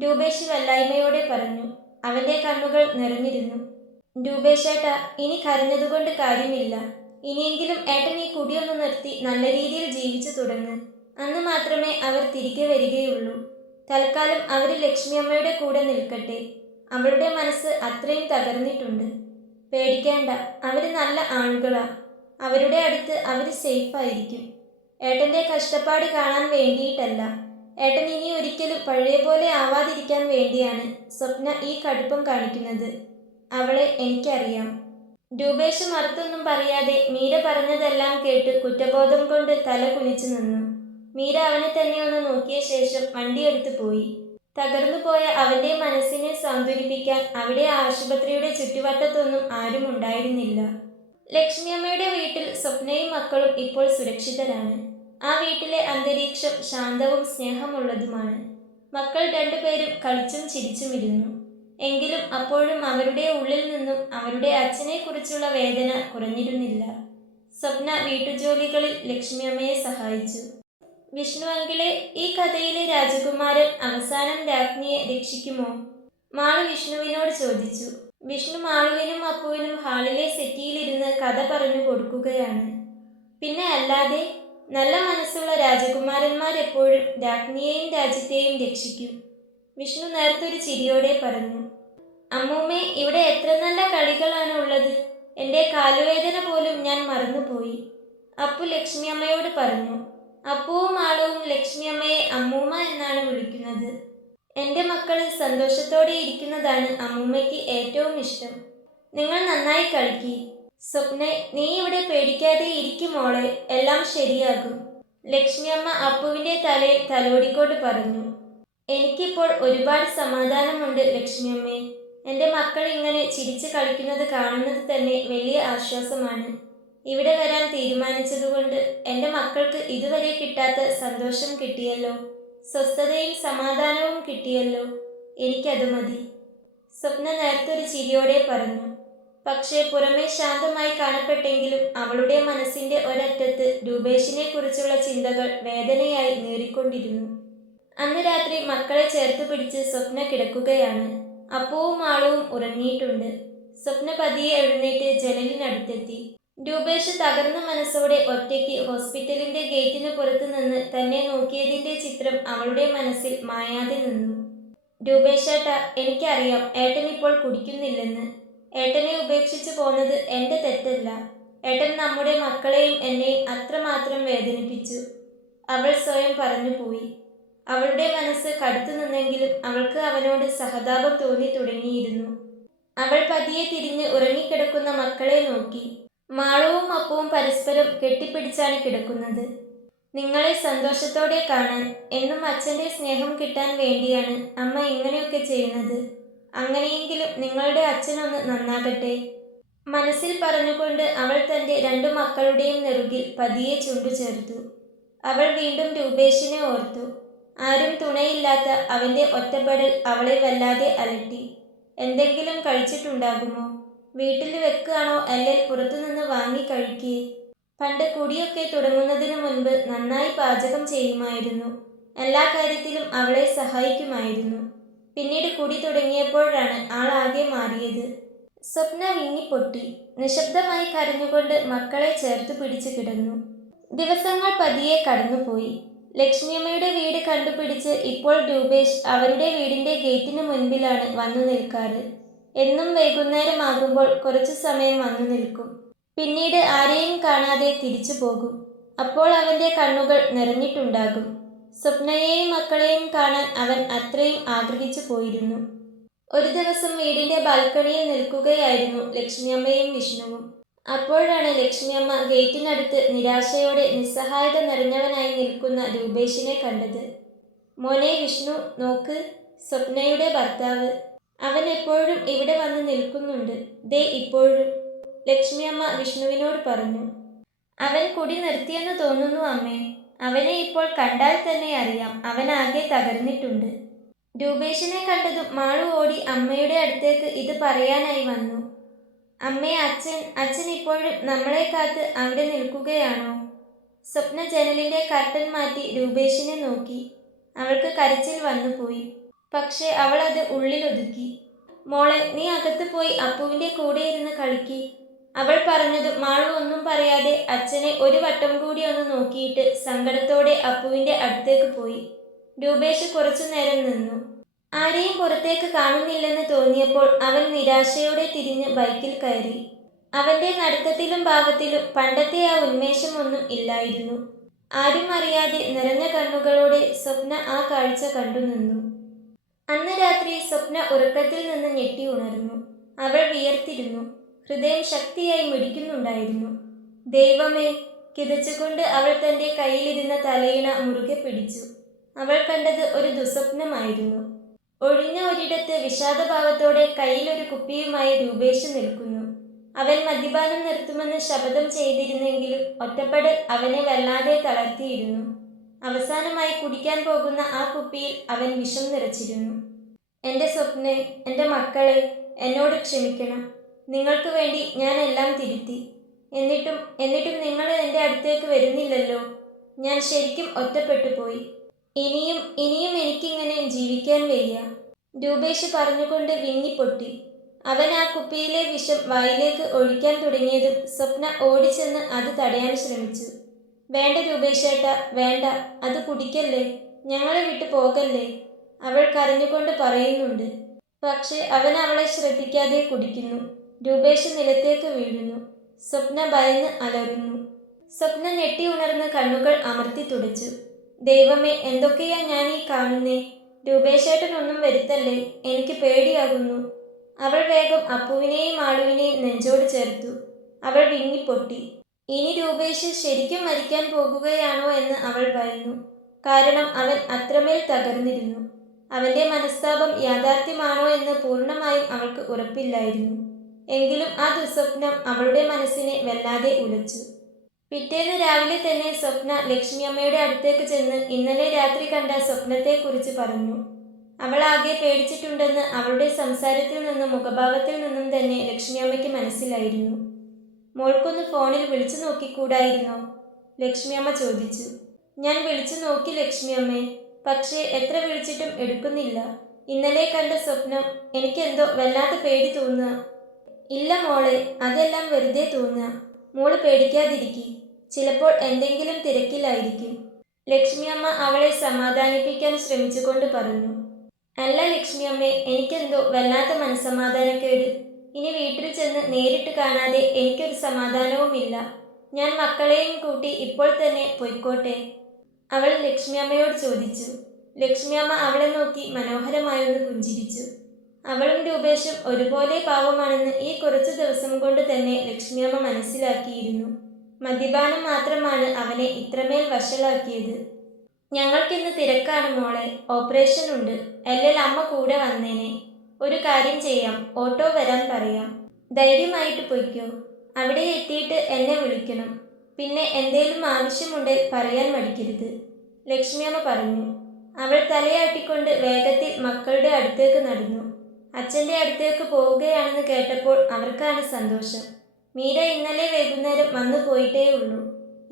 രൂപേഷ് വല്ലായ്മയോടെ പറഞ്ഞു. അവന്റെ കണ്ണുകൾ നിറഞ്ഞിരുന്നു. രൂപേഷേട്ടാ, ഇനി കരഞ്ഞതുകൊണ്ട് കാര്യമില്ല. ഇനിയെങ്കിലും ഏട്ടൻ ഈ കുടിയൊന്ന് നിർത്തി നല്ല രീതിയിൽ ജീവിച്ചു തുടങ്ങ്. അന്ന് മാത്രമേ അവർ തിരികെ വരികയുള്ളൂ. തൽക്കാലം അവർ ലക്ഷ്മിയമ്മയുടെ കൂടെ നിൽക്കട്ടെ. അവളുടെ മനസ്സ് അത്രയും തകർന്നിട്ടുണ്ട്. പേടിക്കേണ്ട, അവർ നല്ല ആളുകളാ. അവരുടെ അടുത്ത് അവർ സേഫായിരിക്കും. ഏട്ടൻ്റെ കഷ്ടപ്പാട് കാണാൻ വേണ്ടിയിട്ടല്ല. ഏട്ടൻ ഇനി ഒരിക്കലും പഴയ പോലെ ആവാതിരിക്കാൻ വേണ്ടിയാണ് സ്വപ്ന ഈ കടുപ്പം കാണിക്കുന്നത്. അവളെ എനിക്കറിയാം. രൂപേഷ് മറുത്തൊന്നും പറയാതെ മീര പറഞ്ഞതെല്ലാം കേട്ട് കുറ്റബോധം കൊണ്ട് തല കുനിച്ചു നിന്നു. മീര അവനെ തന്നെ ഒന്ന് നോക്കിയ ശേഷം വണ്ടിയെടുത്ത് പോയി. തകർന്നുപോയ അവന്റെ മനസ്സിനെ സാന്ത്വനിപ്പിക്കാൻ അവിടെ ആശുപത്രിയുടെ ചുറ്റുവട്ടത്തൊന്നും ആരും ഉണ്ടായിരുന്നില്ല. ലക്ഷ്മിയമ്മയുടെ വീട്ടിൽ സ്വപ്നയും മക്കളും ഇപ്പോൾ സുരക്ഷിതരാണ്. ആ വീട്ടിലെ അന്തരീക്ഷം ശാന്തവും സ്നേഹമുള്ളതുമാണ്. മക്കൾ രണ്ടുപേരും കളിച്ചും ചിരിച്ചുമിരുന്നു. എങ്കിലും അപ്പോഴും അവരുടെ ഉള്ളിൽ നിന്നും അവരുടെ അച്ഛനെക്കുറിച്ചുള്ള വേദന കുറഞ്ഞിരുന്നില്ല. സ്വപ്ന വീട്ടുജോലികളിൽ ലക്ഷ്മിയമ്മയെ സഹായിച്ചു. വിഷ്ണു അങ്കിളെ, ഈ കഥയിലെ രാജകുമാരൻ അവസാനം രാജ്ഞിയെ രക്ഷിക്കുമോ? മാള് വിഷ്ണുവിനോട് ചോദിച്ചു. വിഷ്ണു മാളുവിനും അപ്പുവിനും ഹാളിലെ സെറ്റിയിലിരുന്ന് കഥ പറഞ്ഞു കൊടുക്കുകയാണ്. പിന്നെ അല്ലാതെ, നല്ല മനസ്സുള്ള രാജകുമാരന്മാരെപ്പോഴും രാജ്ഞിയെയും രാജ്യത്തെയും രക്ഷിക്കും. വിഷ്ണു നേർത്തൊരു ചിരിയോടെ പറഞ്ഞു. അമ്മൂമ്മേ, ഇവിടെ എത്ര നല്ല കളികളാണ് ഉള്ളത്. എൻ്റെ കാലുവേദന പോലും ഞാൻ മറന്നുപോയി. അപ്പു ലക്ഷ്മി അമ്മയോട് പറഞ്ഞു. അപ്പുവും ആളുവും ലക്ഷ്മി അമ്മയെ അമ്മൂമ്മ എന്നാണ് വിളിക്കുന്നത്. എൻ്റെ മക്കൾ സന്തോഷത്തോടെ ഇരിക്കുന്നതാണ് അമ്മൂമ്മയ്ക്ക് ഏറ്റവും ഇഷ്ടം. നിങ്ങൾ നന്നായി കളിക്കി. സ്വപ്നെ, നീ ഇവിടെ പേടിക്കാതെ ഇരിക്കും മോളെ, എല്ലാം ശരിയാകും. ലക്ഷ്മി അമ്മ അപ്പുവിൻ്റെ തലയിൽ തലോടിക്കൊണ്ട് പറഞ്ഞു. എനിക്കിപ്പോൾ ഒരുപാട് സമാധാനമുണ്ട് ലക്ഷ്മി അമ്മേ. എൻ്റെ മക്കൾ ഇങ്ങനെ ചിരിച്ച് കളിക്കുന്നത് കാണുന്നത് തന്നെ വലിയ ആശ്വാസമാണ്. ഇവിടെ വരാൻ തീരുമാനിച്ചതുകൊണ്ട് എൻ്റെ മക്കൾക്ക് ഇതുവരെ കിട്ടാത്ത സന്തോഷം കിട്ടിയല്ലോ. സ്വസ്ഥതയും സമാധാനവും കിട്ടിയല്ലോ. എനിക്കത് മതി. സ്വപ്ന നേർത്തൊരു ചിരിയോടെ പറഞ്ഞു. പക്ഷേ പുറമേ ശാന്തമായി കാണപ്പെട്ടെങ്കിലും അവളുടെ മനസ്സിൻ്റെ ഒരറ്റത്ത് രൂപേഷിനെ കുറിച്ചുള്ള ചിന്തകൾ വേദനയായി നീറിക്കൊണ്ടിരുന്നു. അന്ന് രാത്രി മക്കളെ ചേർത്ത് പിടിച്ച് സ്വപ്ന കിടക്കുകയാണ്. അപ്പുവും ആളുവും ഉറങ്ങിയിട്ടുണ്ട്. സ്വപ്ന പതിയെ എഴുന്നേറ്റ് ജനലിനടുത്തെത്തി. രൂപേഷ് തകർന്ന മനസ്സോടെ ഒറ്റയ്ക്ക് ഹോസ്പിറ്റലിന്റെ ഗേറ്റിന് പുറത്തു നിന്ന് തന്നെ നോക്കിയതിന്റെ ചിത്രം അവളുടെ മനസ്സിൽ മായാതെ നിന്നു. രൂപേഷേട്ടാ, എനിക്കറിയാം ഏട്ടൻ ഇപ്പോൾ കുടിക്കുന്നില്ലെന്ന്. ഏട്ടനെ ഉപേക്ഷിച്ചു പോന്നത് എൻ്റെ തെറ്റല്ല. ഏട്ടൻ നമ്മുടെ മക്കളെയും എന്നെയും അത്രമാത്രം വേദനിപ്പിച്ചു, അവൾ സ്വയം പറഞ്ഞു പോയി. അവളുടെ മനസ്സ് കടുത്തു നിന്നെങ്കിലും അവൾക്ക് അവനോട് സഹതാപം തോന്നി തുടങ്ങിയിരുന്നു. അവൾ പതിയെ തിരിഞ്ഞ് ഉറങ്ങിക്കിടക്കുന്ന മക്കളെ നോക്കി. മാളവും അപ്പവും പരസ്പരം കെട്ടിപ്പിടിച്ചാണ് കിടക്കുന്നത്. നിങ്ങളെ സന്തോഷത്തോടെ കാണാൻ, എന്നും അച്ഛൻ്റെ സ്നേഹം കിട്ടാൻ വേണ്ടിയാണ് അമ്മ ഇങ്ങനെയൊക്കെ ചെയ്യുന്നത്. അങ്ങനെയെങ്കിലും നിങ്ങളുടെ അച്ഛനൊന്ന് നന്നാകട്ടെ. മനസ്സിൽ പറഞ്ഞുകൊണ്ട് അവൾ തൻ്റെ രണ്ടു മക്കളുടെയും നെറുകിൽ പതിയെ ചുണ്ടു ചേർത്തു. അവൾ വീണ്ടും രൂപേഷിനെ ഓർത്തു. ആരും തുണയില്ലാത്ത അവൻ്റെ ഒറ്റപ്പെടൽ അവളെ വല്ലാതെ അലട്ടി. എന്തെങ്കിലും കഴിച്ചിട്ടുണ്ടാകുമോ? വീട്ടിൽ വെക്കുകയാണോ അല്ലെങ്കിൽ പുറത്തുനിന്ന് വാങ്ങി കഴിക്കേ? പണ്ട് കുടിയൊക്കെ തുടങ്ങുന്നതിന് മുൻപ് നന്നായി പാചകം ചെയ്യുമായിരുന്നു. എല്ലാ കാര്യത്തിലും അവളെ സഹായിക്കുമായിരുന്നു. പിന്നീട് കുടി തുടങ്ങിയപ്പോഴാണ് ആളാകെ മാറിയത്. സ്വപ്ന വിങ്ങിപ്പൊട്ടി. നിശബ്ദമായി കരഞ്ഞുകൊണ്ട് മക്കളെ ചേർത്ത് പിടിച്ച് കിടന്നു. ദിവസങ്ങൾ പതിയെ കടന്നുപോയി. ലക്ഷ്മിയമ്മയുടെ വീട് കണ്ടുപിടിച്ച് ഇപ്പോൾ രൂപേഷ് അവരുടെ വീടിന്റെ ഗേറ്റിന് മുൻപിലാണ് വന്നു നിൽക്കാറ്. എന്നും വൈകുന്നേരമാകുമ്പോൾ കുറച്ചു സമയം വന്നു നിൽക്കും. പിന്നീട് ആരെയും കാണാതെ തിരിച്ചു പോകും. അപ്പോൾ അവൻ്റെ കണ്ണുകൾ നിറഞ്ഞിട്ടുണ്ടാകും. സ്വപ്നയെയും മക്കളെയും കാണാൻ അവൻ അത്രയും ആഗ്രഹിച്ചു പോയിരുന്നു. ഒരു ദിവസം വീടിന്റെ ബാൽക്കണിയിൽ നിൽക്കുകയായിരുന്നു ലക്ഷ്മിയമ്മയും വിഷ്ണുവും. അപ്പോഴാണ് ലക്ഷ്മിയമ്മ ഗേറ്റിനടുത്ത് നിരാശയോടെ നിസ്സഹായത നിറഞ്ഞവനായി നിൽക്കുന്ന രൂപേഷിനെ കണ്ടത്. മോനെ വിഷ്ണു, നോക്ക്, സ്വപ്നയുടെ ഭർത്താവ്. അവൻ എപ്പോഴും ഇവിടെ വന്ന് നിൽക്കുന്നുണ്ട്, ദേ ഇപ്പോഴും, ലക്ഷ്മിയമ്മ വിഷ്ണുവിനോട് പറഞ്ഞു. അവൻ കുടി നിർത്തിയെന്ന് തോന്നുന്നു അമ്മേ. അവനെ ഇപ്പോൾ കണ്ടാൽ തന്നെ അറിയാം, അവനാകെ തകർന്നിട്ടുണ്ട്. രൂപേഷിനെ കണ്ടതും മാളു ഓടി അമ്മയുടെ അടുത്തേക്ക് ഇത് പറയാനായി വന്നു. അമ്മേ, അച്ഛൻ ഇപ്പോഴും നമ്മളെ കാത്ത് അവിടെ നിൽക്കുകയാണോ? സ്വപ്ന ജനലിന്റെ കർട്ടൻ മാറ്റി രൂപേഷിനെ നോക്കി. അവൾക്ക് കരച്ചിൽ വന്നുപോയി. പക്ഷേ അവൾ അത് ഉള്ളിലൊതുക്കി. മോളെ, നീ അകത്ത് പോയി അപ്പുവിന്റെ കൂടെ ഇരുന്ന് കളിക്കി. അവൾ പറഞ്ഞതും മാളു ഒന്നും പറയാതെ അച്ഛനെ ഒരു വട്ടം കൂടി ഒന്ന് നോക്കിയിട്ട് സങ്കടത്തോടെ അപ്പുവിന്റെ അടുത്തേക്ക് പോയി. രൂപേഷ് കുറച്ചു നേരം നിന്നു. ആരെയും പുറത്തേക്ക് കാണുന്നില്ലെന്ന് തോന്നിയപ്പോൾ അവൻ നിരാശയോടെ തിരിഞ്ഞ് ബൈക്കിൽ കയറി. അവന്റെ നടത്തത്തിലും ഭാവത്തിലും പണ്ടത്തെ ആ ഉന്മേഷമൊന്നും ഇല്ലായിരുന്നു. ആരും അറിയാതെ നിറഞ്ഞ കണ്ണുകളോടെ സ്വപ്ന ആ കാഴ്ച കണ്ടു നിന്നു. അന്ന് രാത്രി സ്വപ്ന ഉറക്കത്തിൽ നിന്ന് ഞെട്ടി ഉണർന്നു. അവൾ വിയർത്തിരുന്നു. ഹൃദയം ശക്തിയായി മിടിക്കുന്നുണ്ടായിരുന്നു. ദൈവമേ! കിതച്ചുകൊണ്ട് അവൾ തൻ്റെ കയ്യിലിരുന്ന തലയിണ മുറുകെ പിടിച്ചു. അവൾ കണ്ടത് ഒരു ദുസ്വപ്നമായിരുന്നു. ഒഴിഞ്ഞ ഒരിടത്ത് വിഷാദഭാവത്തോടെ കയ്യിലൊരു കുപ്പിയുമായി രൂപേഷ് നിൽക്കുന്നു. അവൻ മദ്യപാനം നിർത്തുമെന്ന് ശപഥം ചെയ്തിരുന്നെങ്കിലും ഒറ്റപ്പെടൽ അവനെ വല്ലാതെ തളർത്തിയിരുന്നു. അവസാനമായി കുടിക്കാൻ പോകുന്ന ആ കുപ്പിയിൽ അവൻ വിഷം നിറച്ചിരുന്നു. എൻ്റെ സ്വപ്നെ, എൻ്റെ മക്കളെ, എന്നോട് ക്ഷമിക്കണം. നിങ്ങൾക്ക് വേണ്ടി ഞാൻ എല്ലാം തിരുത്തി. എന്നിട്ടും നിങ്ങൾ എൻ്റെ അടുത്തേക്ക് വരുന്നില്ലല്ലോ. ഞാൻ ശരിക്കും ഒറ്റപ്പെട്ടു പോയി. ഇനിയും എനിക്കിങ്ങനെ ജീവിക്കാൻ വയ്യ. രൂപേഷ് പറഞ്ഞുകൊണ്ട് വിങ്ങിപ്പൊട്ടി. അവൻ ആ കുപ്പിയിലെ വിഷം വായിലേക്ക് ഒഴിക്കാൻ തുടങ്ങിയതും സ്വപ്ന ഓടിച്ചെന്ന് അത് തടയാൻ ശ്രമിച്ചു. വേണ്ട രൂപേഷേട്ട, വേണ്ട, അത് കുടിക്കല്ലേ, ഞങ്ങളെ വിട്ടു പോകല്ലേ, അവൾ കരഞ്ഞുകൊണ്ട് പറയുന്നുണ്ട്. പക്ഷെ അവൻ അവളെ ശ്രദ്ധിക്കാതെ കുടിക്കുന്നു. രൂപേഷ് നിലത്തേക്ക് വീഴുന്നു. സ്വപ്ന ഭയന്ന് അലറുന്നു. സ്വപ്ന ഞെട്ടി ഉണർന്ന് കണ്ണുകൾ അമർത്തി തുടച്ചു. ദൈവമേ, എന്തൊക്കെയാ ഞാൻ ഈ കാണുന്നേ? രൂപേഷേട്ടനൊന്നും വരുത്തല്ലേ, എനിക്ക് പേടിയാകുന്നു. അവൾ വേഗം അപ്പുവിനെയും മാളുവിനെയും നെഞ്ചോട് ചേർത്തു. അവൾ വിങ്ങിപ്പൊട്ടി. ഇനി രൂപേഷ് ശരിക്കും മരിക്കാൻ പോകുകയാണോ എന്ന് അവൾ ഭയന്നു. കാരണം അവൻ അത്രമേൽ തകർന്നിരുന്നു. അവന്റെ മനസ്താപം യാഥാർത്ഥ്യമാണോ എന്ന് പൂർണ്ണമായും അവൾക്ക് ഉറപ്പില്ലായിരുന്നു. എങ്കിലും ആ ദുസ്വപ്നം അവളുടെ മനസ്സിനെ വല്ലാതെ ഉലച്ചു. പിറ്റേന്ന് രാവിലെ തന്നെ സ്വപ്ന ലക്ഷ്മിയമ്മയുടെ അടുത്തേക്ക് ചെന്ന് ഇന്നലെ രാത്രി കണ്ട സ്വപ്നത്തെക്കുറിച്ച് പറഞ്ഞു. അവൾ ആകെ പേടിച്ചിട്ടുണ്ടെന്ന് അവളുടെ സംസാരത്തിൽ നിന്നും മുഖഭാവത്തിൽ നിന്നും തന്നെ ലക്ഷ്മിയമ്മയ്ക്ക് മനസ്സിലായിരുന്നു. മോൾക്കൊന്ന് ഫോണിൽ വിളിച്ചു നോക്കിക്കൂടായിരുന്നോ? ലക്ഷ്മിയമ്മ ചോദിച്ചു. ഞാൻ വിളിച്ചു നോക്കി ലക്ഷ്മിയമ്മേ, പക്ഷേ എത്ര വിളിച്ചിട്ടും എടുക്കുന്നില്ല. ഇന്നലെ കണ്ട സ്വപ്നം, എനിക്കെന്തോ വല്ലാത്ത പേടി തോന്നുക. ഇല്ല മോളെ, അതെല്ലാം വെറുതെ തോന്നുക. മോള് പേടിക്കാതിരിക്കി, ചിലപ്പോൾ എന്തെങ്കിലും തിരക്കിലായിരിക്കും. ലക്ഷ്മിയമ്മ അവളെ സമാധാനിപ്പിക്കാൻ ശ്രമിച്ചുകൊണ്ട് പറഞ്ഞു. അല്ല ലക്ഷ്മിയമ്മേ, എനിക്കെന്തോ വല്ലാത്ത മനസ്സമാധാനക്കേട്. ഇനി വീട്ടിൽ ചെന്ന് നേരിട്ട് കാണാതെ എനിക്കൊരു സമാധാനവുമില്ല. ഞാൻ മക്കളെയും കൂട്ടി ഇപ്പോൾ തന്നെ പൊയ്ക്കോട്ടെ? അവൾ ലക്ഷ്മിയമ്മയോട് ചോദിച്ചു. ലക്ഷ്മിയമ്മ അവളെ നോക്കി മനോഹരമായൊന്ന് പുഞ്ചിരിച്ചു. അവളും രൂപേഷും ഒരുപോലെ പാവമാണെന്ന് ഈ കുറച്ചു ദിവസം കൊണ്ട് തന്നെ ലക്ഷ്മിയമ്മ മനസ്സിലാക്കിയിരുന്നു. മദ്യപാനം മാത്രമാണ് അവനെ ഇത്രമേൽ വഷളാക്കിയത്. ഞങ്ങൾക്കിന്ന് തിരക്കാണ് മോളെ, ഓപ്പറേഷൻ ഉണ്ട്. അല്ലെങ്കിൽ അമ്മ കൂടെ വന്നേനെ. ഒരു കാര്യം ചെയ്യാം, ഓട്ടോ വരാൻ പറയാം. ധൈര്യമായിട്ട് പൊയ്ക്കോ. അവിടെ എത്തിയിട്ട് എന്നെ വിളിക്കണം. പിന്നെ എന്തേലും ആവശ്യമുണ്ടെങ്കിൽ പറയാൻ മടിക്കരുത്, ലക്ഷ്മിയമ്മ പറഞ്ഞു. അവൾ തലയാട്ടിക്കൊണ്ട് വേഗത്തിൽ മക്കളുടെ അടുത്തേക്ക് നടന്നു. അച്ഛൻ്റെ അടുത്തേക്ക് പോവുകയാണെന്ന് കേട്ടപ്പോൾ അവർക്കാണ് സന്തോഷം. മീര ഇന്നലെ വൈകുന്നേരം വന്നു പോയിട്ടേ ഉള്ളൂ.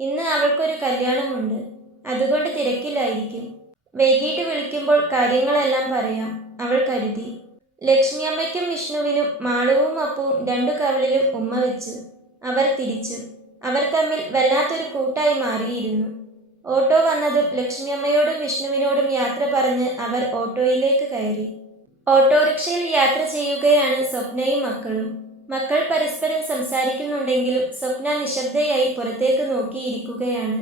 ഇന്ന് അവൾക്കൊരു കല്യാണമുണ്ട്, അതുകൊണ്ട് തിരക്കിലായിരിക്കും. വൈകിട്ട് വിളിക്കുമ്പോൾ കാര്യങ്ങളെല്ലാം പറയാം, അവൾ കരുതി. ലക്ഷ്മിയമ്മയ്ക്കും വിഷ്ണുവിനും മാളുവും അപ്പവും രണ്ടു കവളിലും ഉമ്മ വെച്ചു. അവർ തിരിച്ചു. അവർ തമ്മിൽ വല്ലാത്തൊരു കൂട്ടായി മാറിയിരുന്നു. ഓട്ടോ വന്നതും ലക്ഷ്മിയമ്മയോടും വിഷ്ണുവിനോടും യാത്ര പറഞ്ഞ് അവർ ഓട്ടോയിലേക്ക് കയറി. ഓട്ടോറിക്ഷയിൽ യാത്ര ചെയ്യുകയാണ് സ്വപ്നയും മക്കളും. മക്കൾ പരസ്പരം സംസാരിക്കുന്നുണ്ടെങ്കിലും സ്വപ്ന നിശബ്ദയായി പുറത്തേക്ക് നോക്കിയിരിക്കുകയാണ്.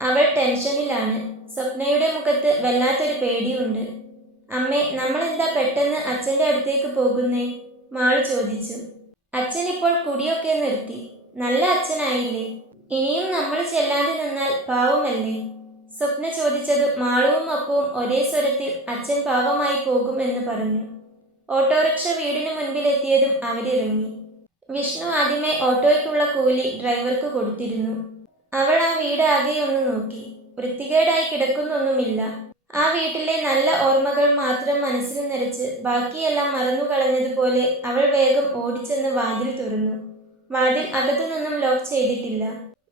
അവൾ ടെൻഷനിലാണ്. സ്വപ്നയുടെ മുഖത്ത് വല്ലാത്തൊരു പേടിയുണ്ട്. അമ്മേ, നമ്മളെന്താ പെട്ടെന്ന് അച്ഛൻ്റെ അടുത്തേക്ക് പോകുന്നേ? മാളു ചോദിച്ചു. അച്ഛൻ ഇപ്പോൾ കുടിയൊക്കെ നിർത്തി, നല്ല അച്ഛനായില്ലേ. ഇനിയും നമ്മൾ ചെല്ലാതെ നിന്നാൽ പാവമല്ലേ? സ്വപ്ന ചോദിച്ചത് മാളുവും അപ്പവും ഒരേ സ്വരത്തിൽ അച്ഛൻ പാവമായി പോകുമെന്ന് പറഞ്ഞു. ഓട്ടോറിക്ഷ വീടിന് മുൻപിലെത്തിയതും അവരിറങ്ങി. വിഷ്ണു ആദ്യമേ ഓട്ടോയ്ക്കുള്ള കൂലി ഡ്രൈവർക്ക് കൊടുത്തിരുന്നു. അവൾ ആ വീട് ആകെയൊന്ന് നോക്കി. വൃത്തികേടായി കിടക്കുന്നൊന്നുമില്ല. ആ വീട്ടിലെ നല്ല ഓർമ്മകൾ മാത്രം മനസ്സിൽ നിറച്ച് ബാക്കിയെല്ലാം മറന്നുകളഞ്ഞതുപോലെ അവൾ വേഗം ഓടിച്ചെന്ന് വാതിൽ തുറന്നു. വാതിൽ അകത്തുനിന്നും ലോക്ക് ചെയ്തിട്ടില്ല,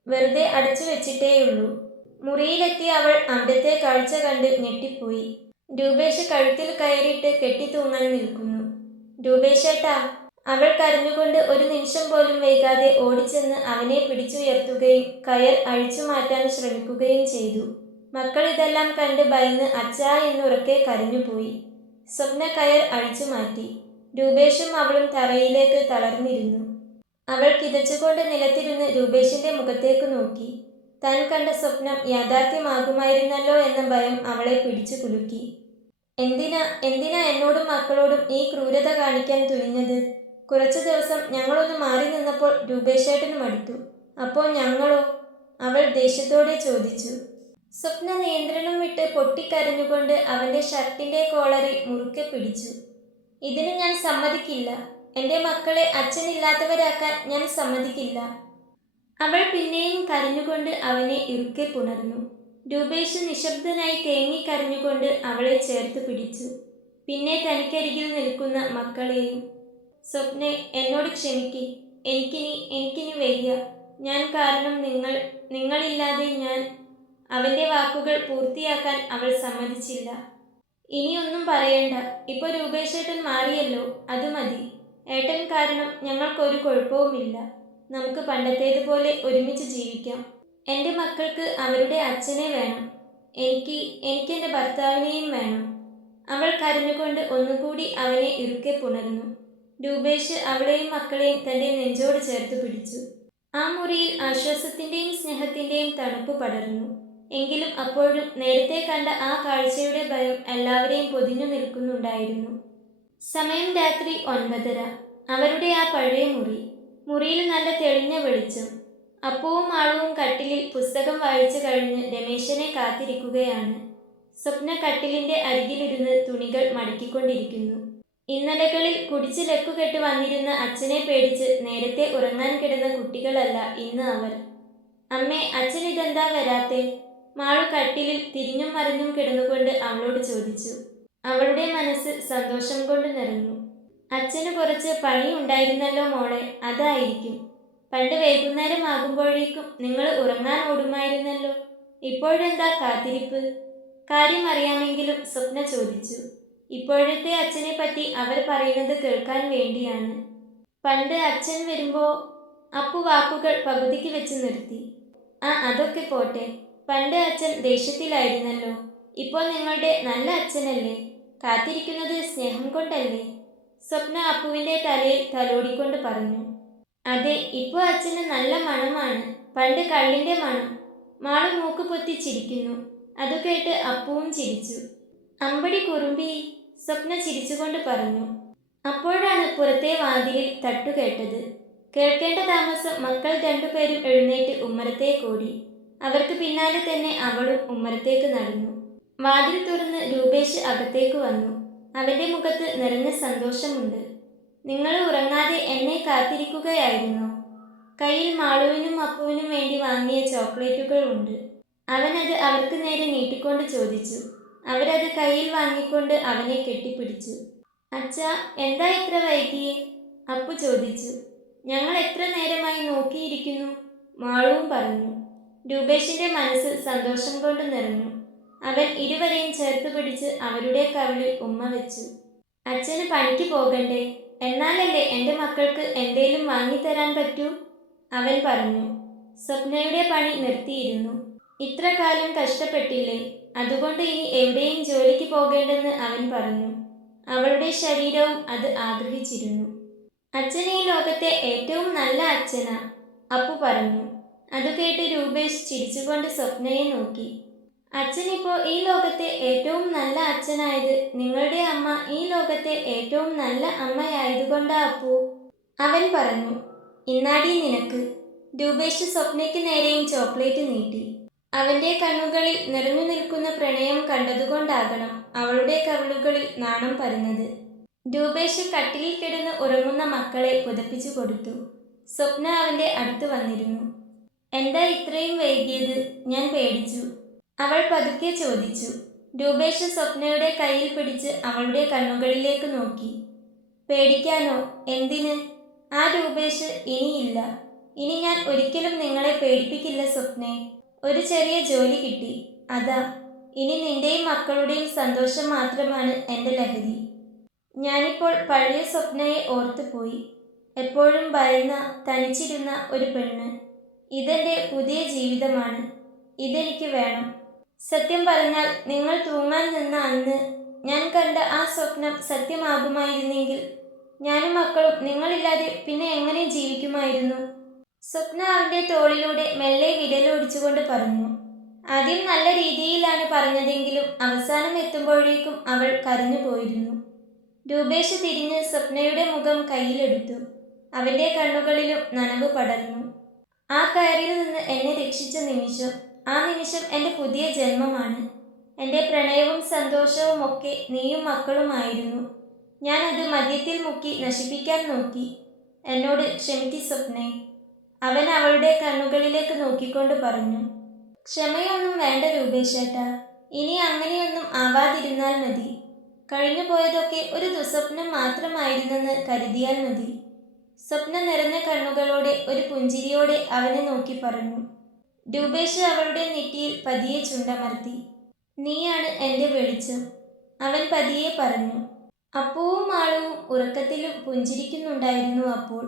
വെറുതെ അടച്ചു വെച്ചിട്ടേയുള്ളൂ. മുറിയിലെത്തിയ അവൾ അവിടുത്തെ കാഴ്ച കണ്ട് ഞെട്ടിപ്പോയി. രൂപേഷ് കഴുത്തിൽ കയറിയിട്ട് കെട്ടിത്തൂങ്ങാൻ നിൽക്കുന്നു. രൂപേഷേട്ടാ! അവൾ കരഞ്ഞുകൊണ്ട് ഒരു നിമിഷം പോലും വൈകാതെ ഓടിച്ചെന്ന് അവനെ പിടിച്ചുയർത്തുകയും കയർ അഴിച്ചു മാറ്റാൻ ശ്രമിക്കുകയും ചെയ്തു. മക്കൾ ഇതെല്ലാം കണ്ട് ഭയന്ന് അച്ഛാ എന്നുറക്കെ കരഞ്ഞുപോയി. സ്വപ്ന കയർ അഴിച്ചു മാറ്റി. രൂപേഷും അവളും തറയിലേക്ക് തളർന്നിരുന്നു. അവൾ കിതച്ചുകൊണ്ട് നിലത്തിരുന്ന് രൂപേഷിന്റെ മുഖത്തേക്ക് നോക്കി. താൻ കണ്ട സ്വപ്നം യാഥാർത്ഥ്യമാകുമായിരുന്നല്ലോ എന്ന ഭയം അവളെ പിടിച്ചു കുലുക്കി. എന്തിനാ എന്നോടും മക്കളോടും ഈ ക്രൂരത കാണിക്കാൻ തുനിഞ്ഞത്? കുറച്ചു ദിവസം ഞങ്ങളൊന്ന് മാറി നിന്നപ്പോൾ രൂപേഷേട്ടന് മടുത്തു. അപ്പോൾ ഞങ്ങളോ? അവൾ ദേഷ്യത്തോടെ ചോദിച്ചു. സ്വപ്ന നിയന്ത്രണം വിട്ട് പൊട്ടിക്കരഞ്ഞുകൊണ്ട് അവന്റെ ഷർട്ടിന്റെ കോളറിൽ മുറുക്കെ പിടിച്ചു. ഇതിന് ഞാൻ സമ്മതിക്കില്ല. എൻ്റെ മക്കളെ അച്ഛനില്ലാത്തവരാക്കാൻ ഞാൻ സമ്മതിക്കില്ല. അവൾ പിന്നെയും കരഞ്ഞുകൊണ്ട് അവനെ ഇറുക്കെ പുണർന്നു. രൂപേഷ് നിശബ്ദനായി തേങ്ങിക്കരഞ്ഞുകൊണ്ട് അവളെ ചേർത്ത് പിടിച്ചു. പിന്നെ തനിക്കരികിൽ നിൽക്കുന്ന മക്കളെയും. സ്വപ്നെ, എന്നോട് ക്ഷമിക്ക്. എനിക്കിനി വയ്യ. ഞാൻ കാരണം നിങ്ങളില്ലാതെ ഞാൻ. അവന്റെ വാക്കുകൾ പൂർത്തിയാക്കാൻ അവൾ സമ്മതിച്ചില്ല. ഇനിയൊന്നും പറയണ്ട. ഇപ്പോൾ രൂപേഷേട്ടൻ മാറിയല്ലോ, അത് മതി. ഏട്ടൻ കാരണം ഞങ്ങൾക്കൊരു കുഴപ്പവുമില്ല. നമുക്ക് പണ്ടത്തേതുപോലെ ഒരുമിച്ച് ജീവിക്കാം. എൻ്റെ മക്കൾക്ക് അവരുടെ അച്ഛനെ വേണം. എനിക്കെൻ്റെ ഭർത്താവിനെയും വേണം. അവൾ കരഞ്ഞുകൊണ്ട് ഒന്നുകൂടി അവനെ ഇറുക്കെ പുണർന്നു. രൂപേഷ് അവളെയും മക്കളെയും തൻ്റെ നെഞ്ചോട് ചേർത്ത് പിടിച്ചു. ആ മുറിയിൽ ആശ്വാസത്തിൻ്റെയും സ്നേഹത്തിൻ്റെയും തണുപ്പ് പടർന്നു. എങ്കിലും അപ്പോഴും നേരത്തെ കണ്ട ആ കാഴ്ചയുടെ ഭയം എല്ലാവരെയും പൊതിഞ്ഞു നിൽക്കുന്നുണ്ടായിരുന്നു. സമയം രാത്രി 9:30. അവരുടെ ആ പഴയ മുറിയിൽ നല്ല തെളിഞ്ഞ വെളിച്ചം. അപ്പുവും ആളുവും കട്ടിലിൽ പുസ്തകം വായിച്ചു കഴിഞ്ഞ് രമേശനെ കാത്തിരിക്കുകയാണ്. സ്വപ്ന കട്ടിലിന്റെ അരികിലിരുന്ന് തുണികൾ മടക്കിക്കൊണ്ടിരിക്കുന്നു. ഇന്നലകളിൽ കുടിച്ച് ലക്കുകെട്ട് വന്നിരുന്ന അച്ഛനെ പേടിച്ച് നേരത്തെ ഉറങ്ങാൻ കിടന്ന കുട്ടികളല്ല ഇന്ന് അവർ. അമ്മേ, അച്ഛൻ ഇതെന്താ വരാത്തെ? മാളു കട്ടിലിൽ തിരിഞ്ഞും മറിഞ്ഞും കിടന്നുകൊണ്ട് അവളോട് ചോദിച്ചു. അവളുടെ മനസ്സ് സന്തോഷം കൊണ്ട് നിറഞ്ഞു. അച്ഛന് കുറച്ച് പണി ഉണ്ടായിരുന്നല്ലോ മോളെ, അതായിരിക്കും. പണ്ട് വൈകുന്നേരം ആകുമ്പോഴേക്കും നിങ്ങൾ ഉറങ്ങാൻ ഓടുമായിരുന്നല്ലോ. ഇപ്പോഴെന്താ കാത്തിരിപ്പ്? കാര്യം അറിയാമെങ്കിലും സ്വപ്ന ചോദിച്ചു. ഇപ്പോഴത്തെ അച്ഛനെ പറ്റി അവർ പറയുന്നത് കേൾക്കാൻ വേണ്ടിയാണ്. പണ്ട് അച്ഛൻ വരുമ്പോ... അപ്പു വാക്കുകൾ പകുതിക്ക് വെച്ച് നിർത്തി. അതൊക്കെ പോട്ടെ. പണ്ട് അച്ഛൻ ദേഷ്യത്തിലായിരുന്നല്ലോ. ഇപ്പോൾ നിങ്ങളുടെ നല്ല അച്ഛനല്ലേ? കാത്തിരിക്കുന്നത് സ്നേഹം കൊണ്ടല്ലേ? സ്വപ്ന അപ്പുവിൻ്റെ തലയിൽ തലോടിക്കൊണ്ട് പറഞ്ഞു. അതെ, ഇപ്പോൾ അച്ഛന് നല്ല മണമാണ്. പണ്ട് കള്ളിൻ്റെ മണം. മാളു മൂക്ക് പൊത്തി ചിരിക്കുന്നു. അത് കേട്ട് അപ്പുവും ചിരിച്ചു. അമ്പടി കുറുമ്പി, സ്വപ്ന ചിരിച്ചുകൊണ്ട് പറഞ്ഞു. അപ്പോഴാണ് പുറത്തെ വാതിലിൽ തട്ടുകേട്ടത്. കേൾക്കേണ്ട താമസം മക്കൾ രണ്ടുപേരും എഴുന്നേറ്റ് ഉമ്മറത്തേക്കോടി. അവർക്ക് പിന്നാലെ തന്നെ അവളും ഉമ്മറത്തേക്ക് നടന്നു. വാതിൽ തുറന്ന് രൂപേഷ് അകത്തേക്ക് വന്നു. അവൻ്റെ മുഖത്ത് നിറഞ്ഞ സന്തോഷമുണ്ട്. നിങ്ങൾ ഉറങ്ങാതെ എന്നെ കാത്തിരിക്കുകയായിരുന്നോ? കയ്യിൽ മാളുവിനും അപ്പുവിനും വേണ്ടി വാങ്ങിയ ചോക്ലേറ്റുകൾ ഉണ്ട്. അവനത് അവർക്ക് നേരെ നീട്ടിക്കൊണ്ട് ചോദിച്ചു. അവരത് കയ്യിൽ വാങ്ങിക്കൊണ്ട് അവനെ കെട്ടിപ്പിടിച്ചു. അച്ഛാ, എന്താ ഇത്ര വൈകിയേ? അപ്പു ചോദിച്ചു. ഞങ്ങൾ എത്ര നേരമായി നോക്കിയിരിക്കുന്നു, മാളുവും പറഞ്ഞു. രൂപേഷിന്റെ മനസ്സ് സന്തോഷം കൊണ്ട് നിറഞ്ഞു. അവൻ ഇരുവരെയും ചേർത്ത് പിടിച്ച് അവരുടെ കവിളിൽ ഉമ്മ വെച്ചു. അച്ഛന് പണിക്ക് പോകണ്ടേ? എന്നാലല്ലേ എൻ്റെ മക്കൾക്ക് എന്തേലും വാങ്ങിത്തരാൻ പറ്റൂ, അവൻ പറഞ്ഞു. സ്വപ്നയുടെ പണി നിർത്തിയിരുന്നു. ഇത്ര കാലം കഷ്ടപ്പെട്ടില്ലേ, അതുകൊണ്ട് ഇനി എവിടെയും ജോലിക്ക് പോകേണ്ടെന്ന് അവൻ പറഞ്ഞു. അവളുടെ ശരീരവും അത് ആഗ്രഹിച്ചിരുന്നു. അച്ഛൻ ഈ ലോകത്തെ ഏറ്റവും നല്ല അച്ഛനാ, അപ്പു പറഞ്ഞു. അത് കേട്ട് രൂപേഷ് ചിരിച്ചുകൊണ്ട് സ്വപ്നയെ നോക്കി. അച്ഛനിപ്പോൾ ഈ ലോകത്തെ ഏറ്റവും നല്ല അച്ഛനായത് നിങ്ങളുടെ അമ്മ ഈ ലോകത്തെ ഏറ്റവും നല്ല അമ്മയായതുകൊണ്ടാ അപ്പു, അവൻ പറഞ്ഞു. ഇന്നാടി നിനക്ക്. രൂപേഷ് സ്വപ്നയ്ക്ക് നേരെയും ചോക്ലേറ്റ് നീട്ടി. അവൻ്റെ കണ്ണുകളിൽ നിറഞ്ഞു നിൽക്കുന്ന പ്രണയം കണ്ടതുകൊണ്ടാകണം അവളുടെ കവിളുകളിൽ നാണം പരന്നത്. രൂപേഷ് കട്ടിലിൽ കിടന്ന് ഉറങ്ങുന്ന മക്കളെ പുതപ്പിച്ചു കൊടുത്തു. സ്വപ്ന അവൻ്റെ അടുത്ത് വന്നിരുന്നു. എന്താ ഇത്രയും വൈകിയത്? ഞാൻ പേടിച്ചു, അവൾ പതുക്കെ ചോദിച്ചു. രൂപേഷ് സ്വപ്നയുടെ കയ്യിൽ പിടിച്ച് അവളുടെ കണ്ണുകളിലേക്ക് നോക്കി. പേടിക്കാനോ? എന്തിന്? ആ രൂപേഷ് ഇനിയില്ല. ഇനി ഞാൻ ഒരിക്കലും നിങ്ങളെ പേടിപ്പിക്കില്ല സ്വപ്നെ. ഒരു ചെറിയ ജോലി കിട്ടി, അതാ. ഇനി നിന്റെയും മക്കളുടെയും സന്തോഷം മാത്രമാണ് എൻ്റെ ലഹരി. ഞാനിപ്പോൾ പഴയ സ്വപ്നയെ ഓർത്തുപോയി. എപ്പോഴും ഭയന്ന, തനിച്ചിരുന്ന ഒരു പെണ്ണ്. ഇതെൻ്റെ പുതിയ ജീവിതമാണ്. ഇതെനിക്ക് വേണം. സത്യം പറഞ്ഞാൽ നിങ്ങൾ തൂങ്ങാൻ നിന്ന അന്ന് ഞാൻ കണ്ട ആ സ്വപ്നം സത്യമാകുമായിരുന്നെങ്കിൽ ഞാനും മക്കളും നിങ്ങളില്ലാതെ പിന്നെ എങ്ങനെ ജീവിക്കുമായിരുന്നു? സ്വപ്ന അവൻ്റെ തോളിലൂടെ മെല്ലെ വിരലോടിച്ചുകൊണ്ട് പറഞ്ഞു. ആദ്യം നല്ല രീതിയിലാണ് പറഞ്ഞതെങ്കിലും അവസാനം എത്തുമ്പോഴേക്കും അവൾ കരഞ്ഞു പോയിരുന്നു. രൂപേഷ് തിരിഞ്ഞ് സ്വപ്നയുടെ മുഖം കയ്യിലെടുത്തു. അവൻ്റെ കണ്ണുകളിലും നനവ് പടർന്നു. ആ കയറിൽ നിന്ന് എന്നെ രക്ഷിച്ച നിമിഷം, ആ നിമിഷം എൻ്റെ പുതിയ ജന്മമാണ്. എൻ്റെ പ്രണയവും സന്തോഷവും ഒക്കെ നീയും മക്കളുമായിരുന്നു. ഞാനത് മദ്യത്തിൽ മുക്കി നശിപ്പിക്കാൻ നോക്കി. എന്നോട് ക്ഷമിക്ക് സ്വപ്നെ, അവൻ അവളുടെ കണ്ണുകളിലേക്ക് നോക്കിക്കൊണ്ട് പറഞ്ഞു. ക്ഷമയൊന്നും വേണ്ട രൂപേഷേട്ടാ. ഇനി അങ്ങനെയൊന്നും ആവാതിരുന്നാൽ മതി. കഴിഞ്ഞു പോയതൊക്കെ ഒരു ദുസ്വപ്നം മാത്രമായിരുന്നെന്ന് കരുതിയാൽ മതി. സ്വപ്ന നിറഞ്ഞ കണ്ണുകളോടെ ഒരു പുഞ്ചിരിയോടെ അവനെ നോക്കി പറഞ്ഞു. രൂപേഷ് അവളുടെ നെറ്റിയിൽ പതിയെ ചുണ്ടമർത്തി. നീയാണ് എൻ്റെ വെളിച്ചം, അവൻ പതിയെ പറഞ്ഞു. അപ്പുവും മാളുവും ഉറക്കത്തിലും പുഞ്ചിരിക്കുന്നുണ്ടായിരുന്നു അപ്പോൾ.